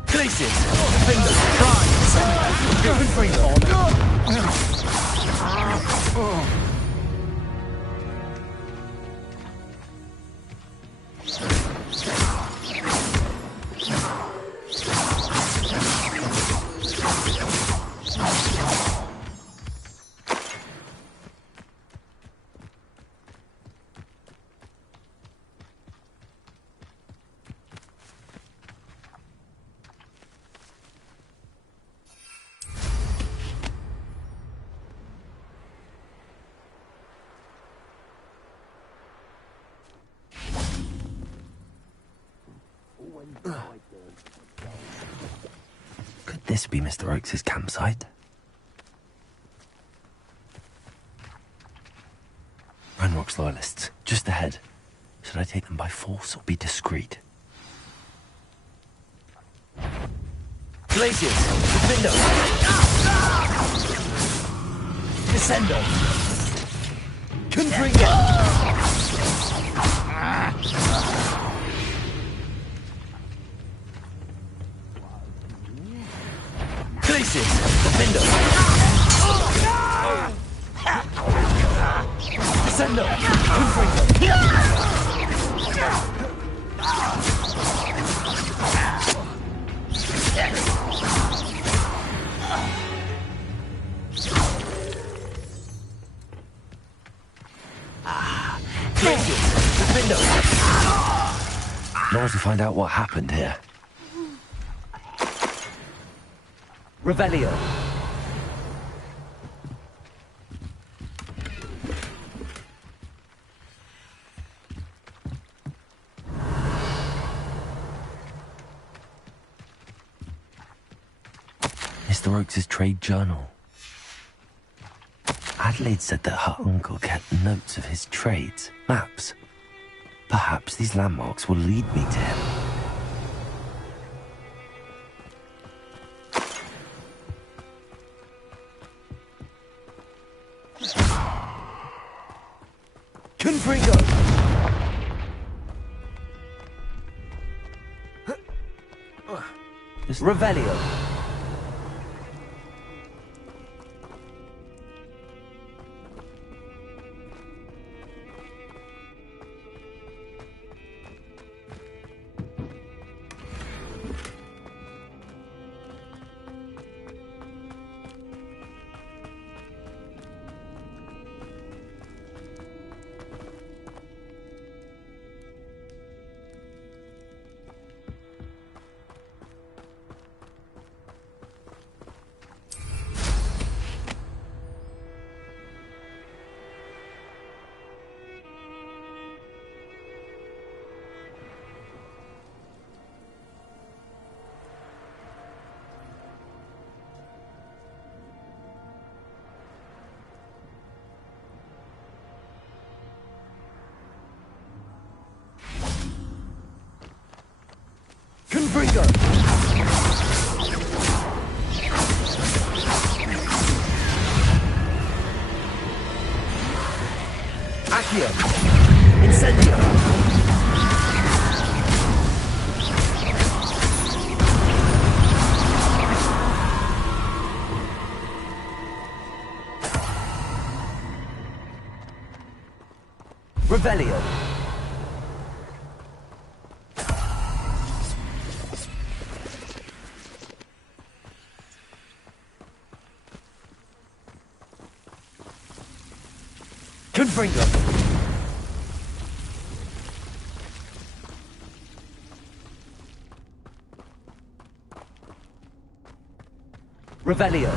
Places! Defender! Pride! Good for you, Could this be Mr. Oakes' campsite? Ranrock's loyalists, just ahead. Should I take them by force or be discreet? Places! Defender! Descendo! Confringo! Places! Defender! Descendo! Confringo! Now to find out what happened here. Revelio. Mr. Oakes' trade journal. Adelaide said that her uncle kept notes of his trades, maps. Perhaps these landmarks will lead me to him. Confringo! Revelio. Confringo! Accio! Incendio! Revelio. Confringo! Revelio.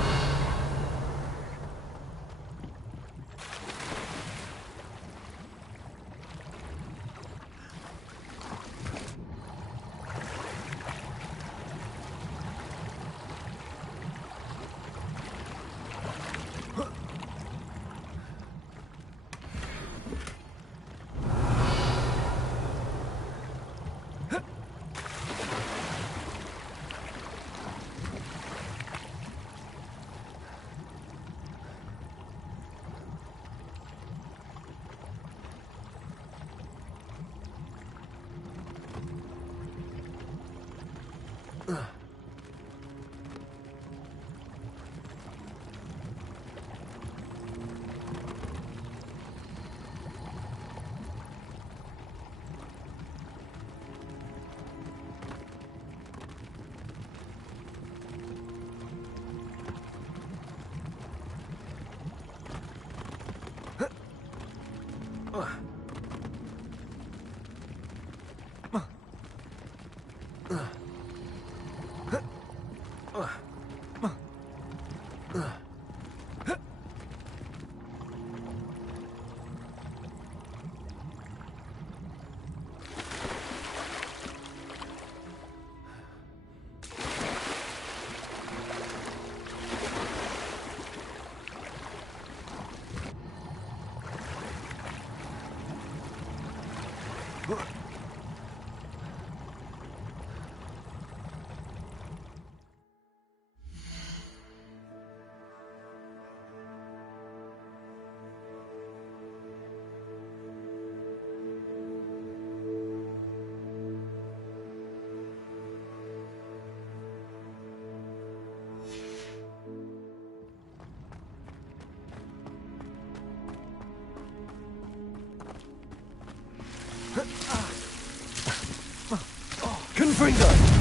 Confringo!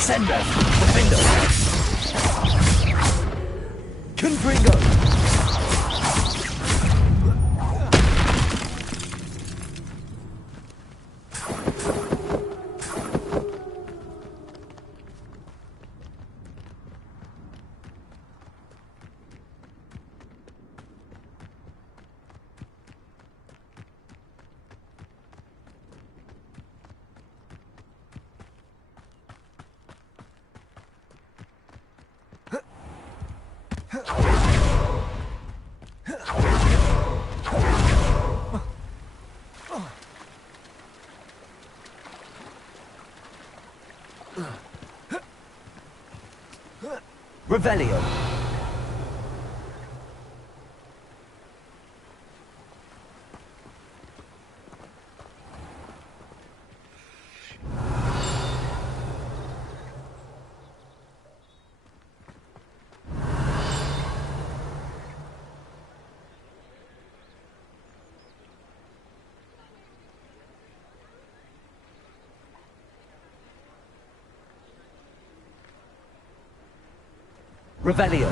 Descendo! Defendo! Confringo! Revelio. Revelio.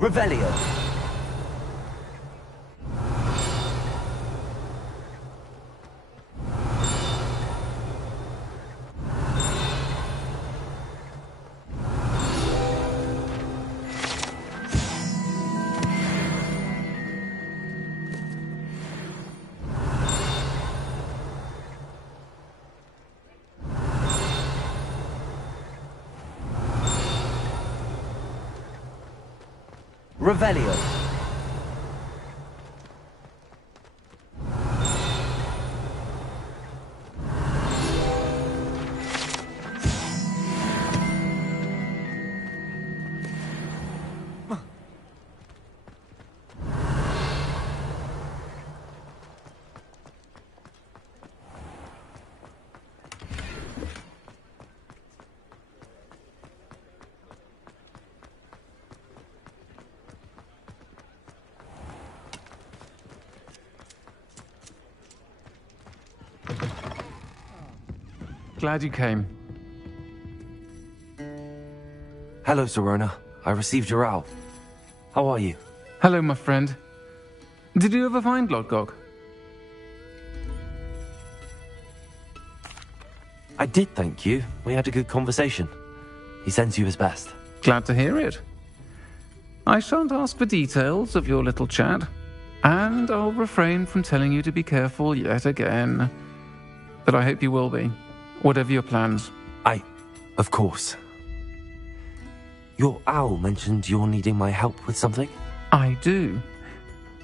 Revelio. Revelio. Glad you came. Hello, Serona. I received your owl. How are you? Hello, my friend. Did you ever find Lodgok? I did, thank you. We had a good conversation. He sends you his best. Glad to hear it. I shan't ask for details of your little chat, and I'll refrain from telling you to be careful yet again. But I hope you will be, whatever your plans. Of course. Your owl mentioned you're needing my help with something? I do.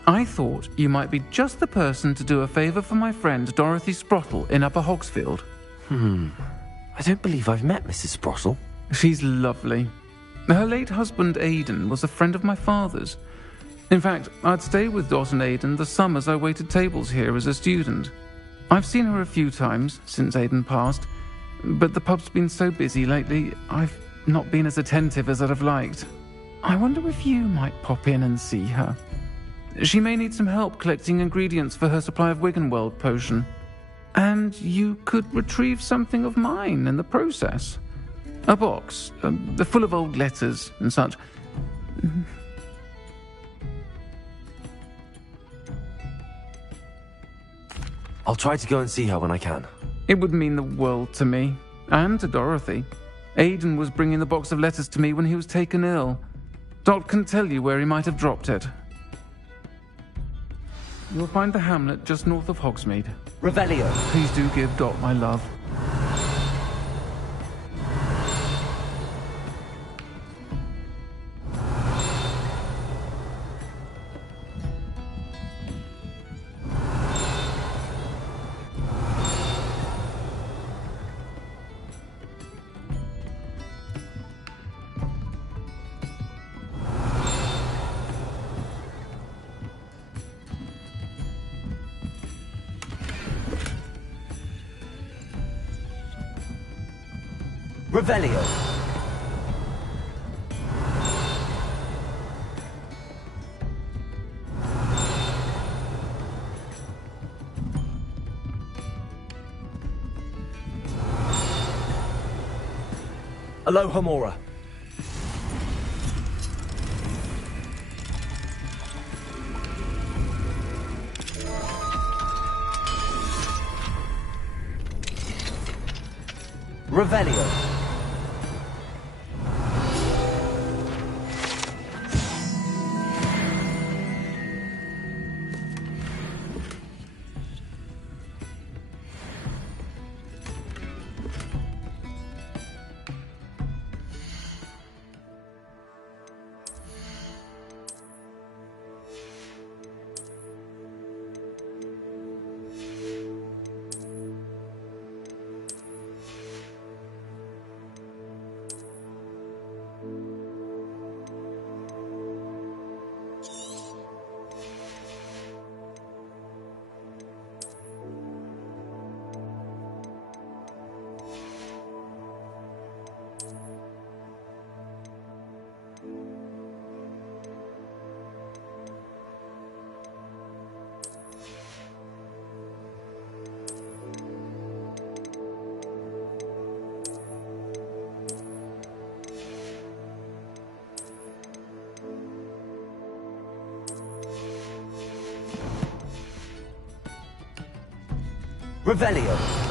I thought you might be just the person to do a favour for my friend Dorothy Sprottle in Upper Hogsfield. I don't believe I've met Mrs. Sprottle. She's lovely. Her late husband Aidan was a friend of my father's. In fact, I'd stay with Dot and Aidan the summers I waited tables here as a student. I've seen her a few times since Aidan passed, but the pub's been so busy lately, I've not been as attentive as I'd have liked. I wonder if you might pop in and see her. She may need some help collecting ingredients for her supply of Wiggenweld potion. And you could retrieve something of mine in the process. A box, full of old letters and such. I'll try to go and see her when I can. It would mean the world to me, and to Dorothy. Aidan was bringing the box of letters to me when he was taken ill. Dot can tell you where he might have dropped it. You'll find the hamlet just north of Hogsmeade. Revelio. Please do give Dot my love. Revelio. Alohomora. Revelio. Revelio.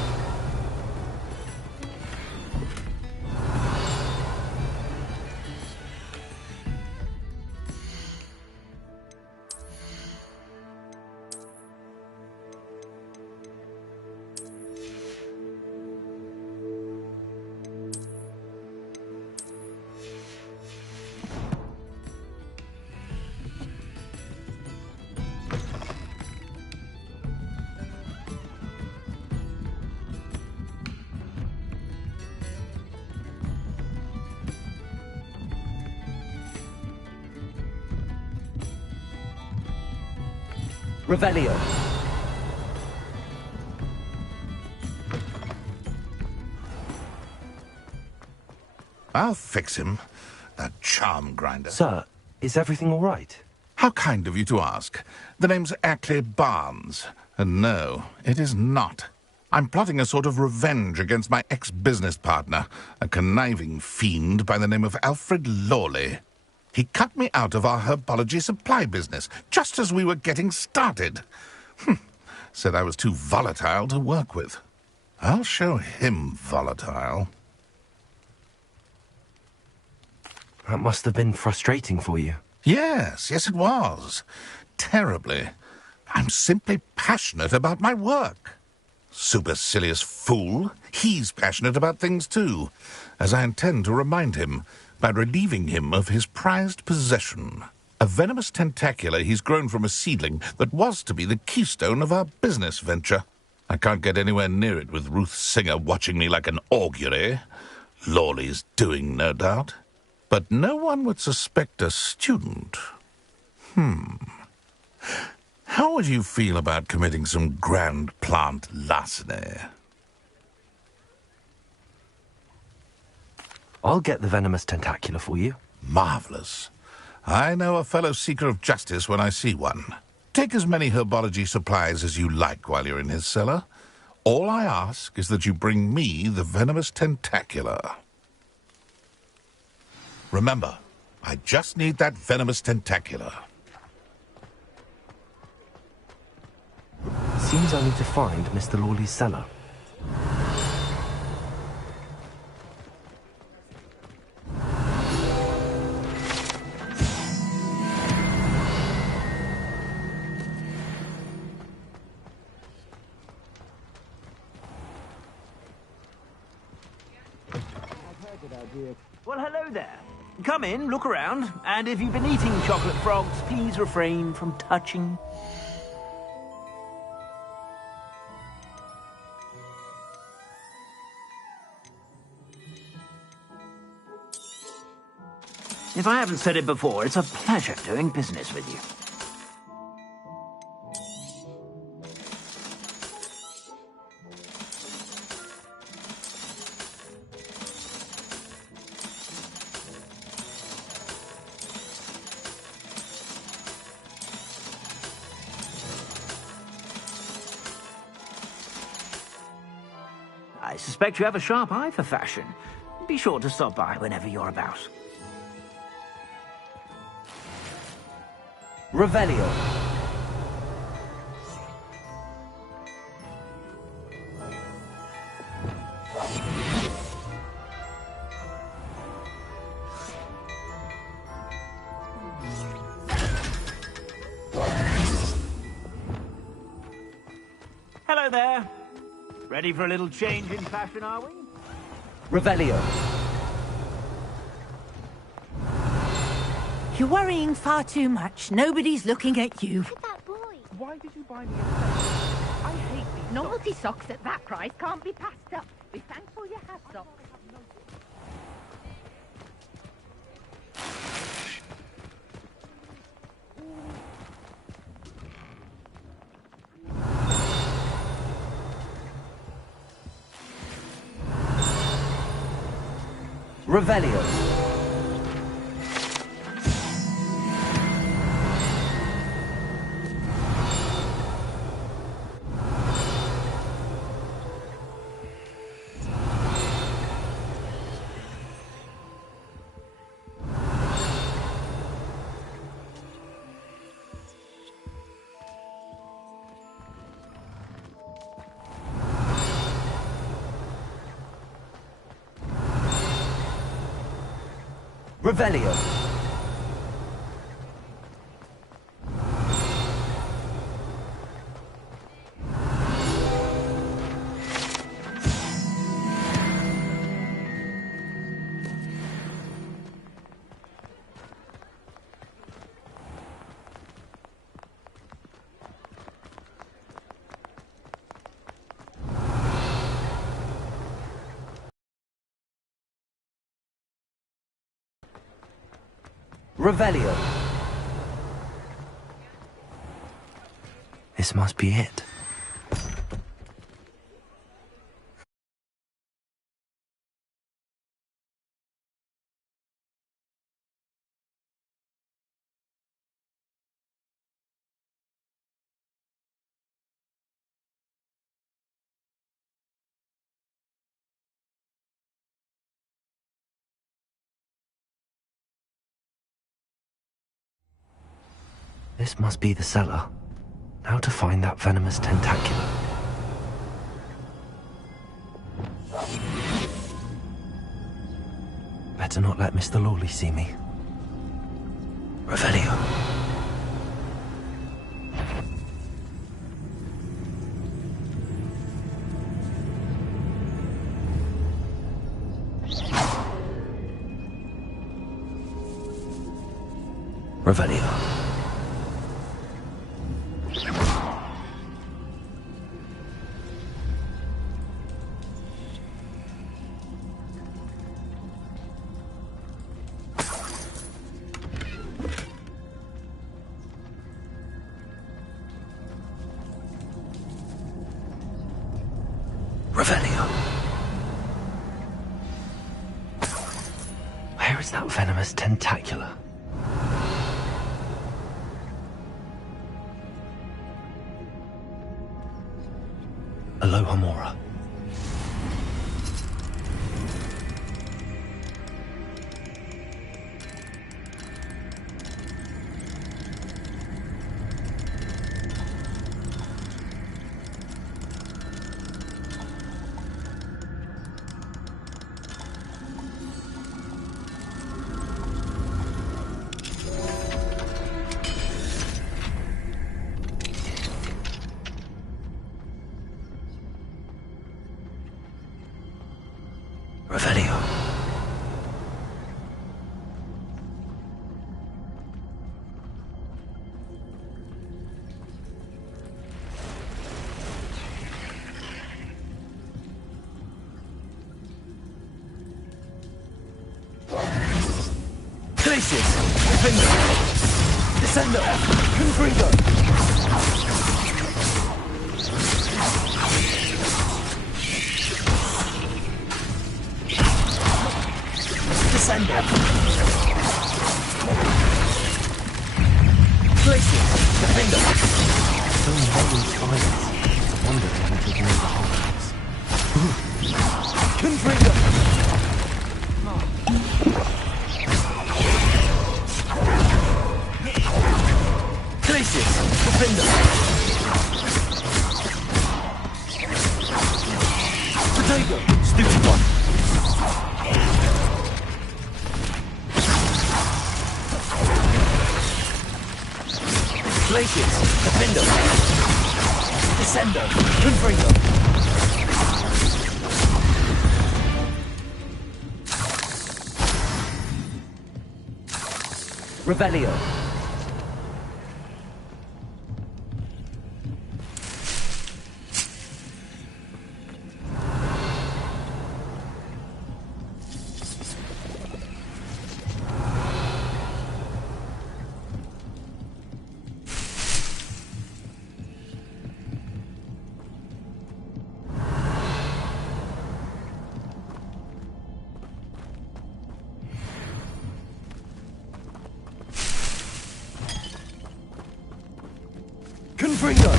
Revelio. I'll fix him. That charm grinder. Sir, is everything all right? How kind of you to ask. The name's Ackley Barnes. And no, it is not. I'm plotting a sort of revenge against my ex-business partner, a conniving fiend by the name of Alfred Lawley. He cut me out of our herbology supply business, just as we were getting started. Said I was too volatile to work with. I'll show him volatile. That must have been frustrating for you. Yes, it was. Terribly. I'm simply passionate about my work. Supercilious fool. He's passionate about things too, as I intend to remind him by relieving him of his prized possession. A venomous tentacular he's grown from a seedling that was to be the keystone of our business venture. I can't get anywhere near it with Ruth Singer watching me like an augury. Lawley's doing, no doubt. But no one would suspect a student. How would you feel about committing some grand plant larceny? I'll get the venomous tentacular for you. Marvelous. I know a fellow seeker of justice when I see one. Take as many herbology supplies as you like while you're in his cellar. All I ask is that you bring me the venomous tentacular. Remember, I just need that venomous tentacular. Seems I need to find Mr. Lawley's cellar. Well, hello there. Come in, look around, and if you've been eating chocolate frogs, please refrain from touching. If I haven't said it before, it's a pleasure doing business with you. I suspect you have a sharp eye for fashion. Be sure to stop by whenever you're about. Revelio. Hello there. Ready for a little change in fashion, are we? Revelio. You're worrying far too much. Nobody's looking at you. Why did you buy me a set? I hate these Novelty socks at that price can't be passed up. Be thankful you have socks. Revelio. Revelio. Revelio. This must be it. This must be the cellar. Now to find that venomous tentacula. Better not let Mr. Lawley see me. Revelio. Revelio. Revelio. Where is that venomous tentacula? Alohomora. Revelio. Glacius. Defender. Descender. Confringo. Descender. Glacius. Defender. So many spiders. I wonder if we could make the whole house. Defender! Potato! Stupid one! Glacius! Defender! Descender! Confringo! Revelio. Confringo!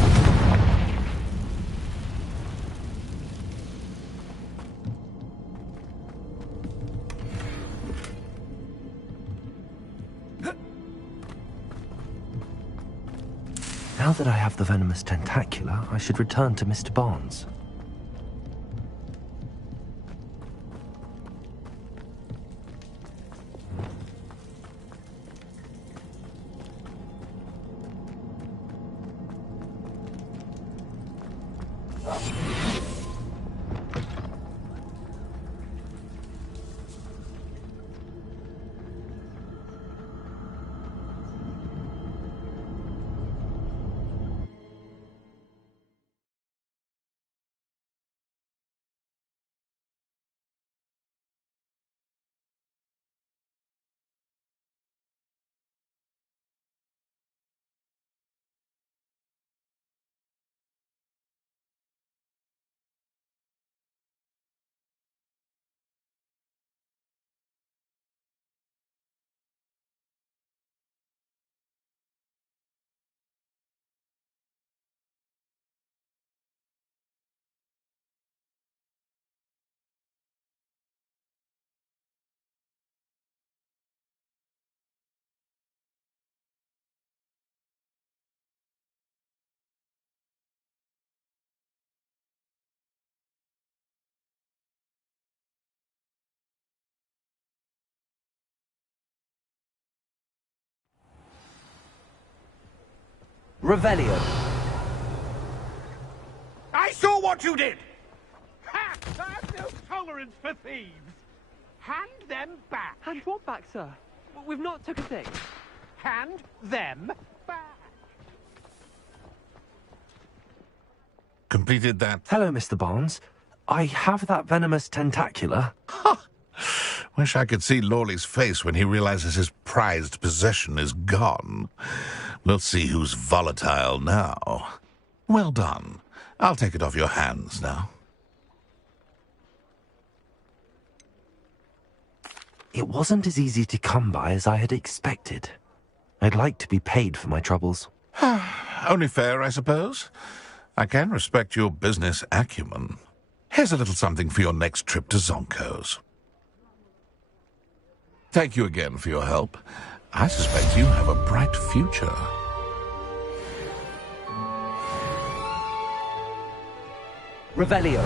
Now that I have the venomous tentacula, I should return to Mr. Barnes. Revelio. I saw what you did! Ha! I have no tolerance for thieves! Hand them back! Hand what back, sir? We've not took a thing. Hand them back! Completed that. Hello, Mr. Barnes. I have that venomous tentacula. Wish I could see Lawley's face when he realizes his prized possession is gone. We'll see who's volatile now. Well done. I'll take it off your hands now. It wasn't as easy to come by as I had expected. I'd like to be paid for my troubles. Only fair, I suppose. I can respect your business acumen. Here's a little something for your next trip to Zonko's. Thank you again for your help. I suspect you have a bright future. Revelio.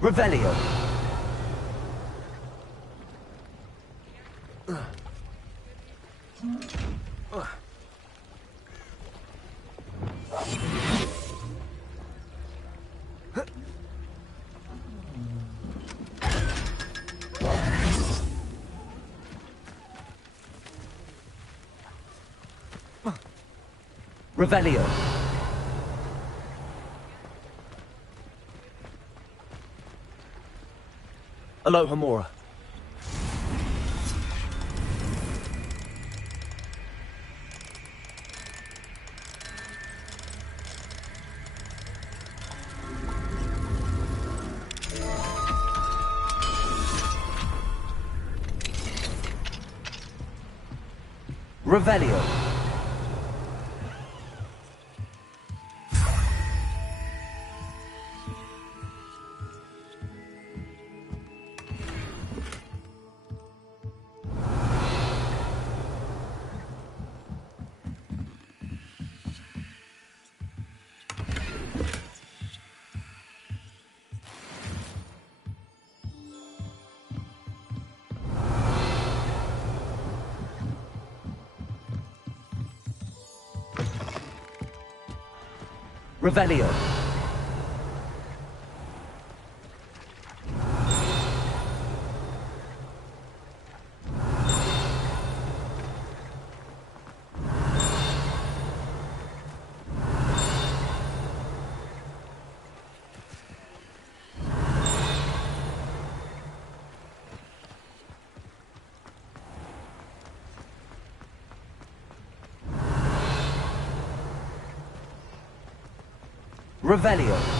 Revelio. Revelio. Aloha Mora. Revelio. Revelio. Revelio.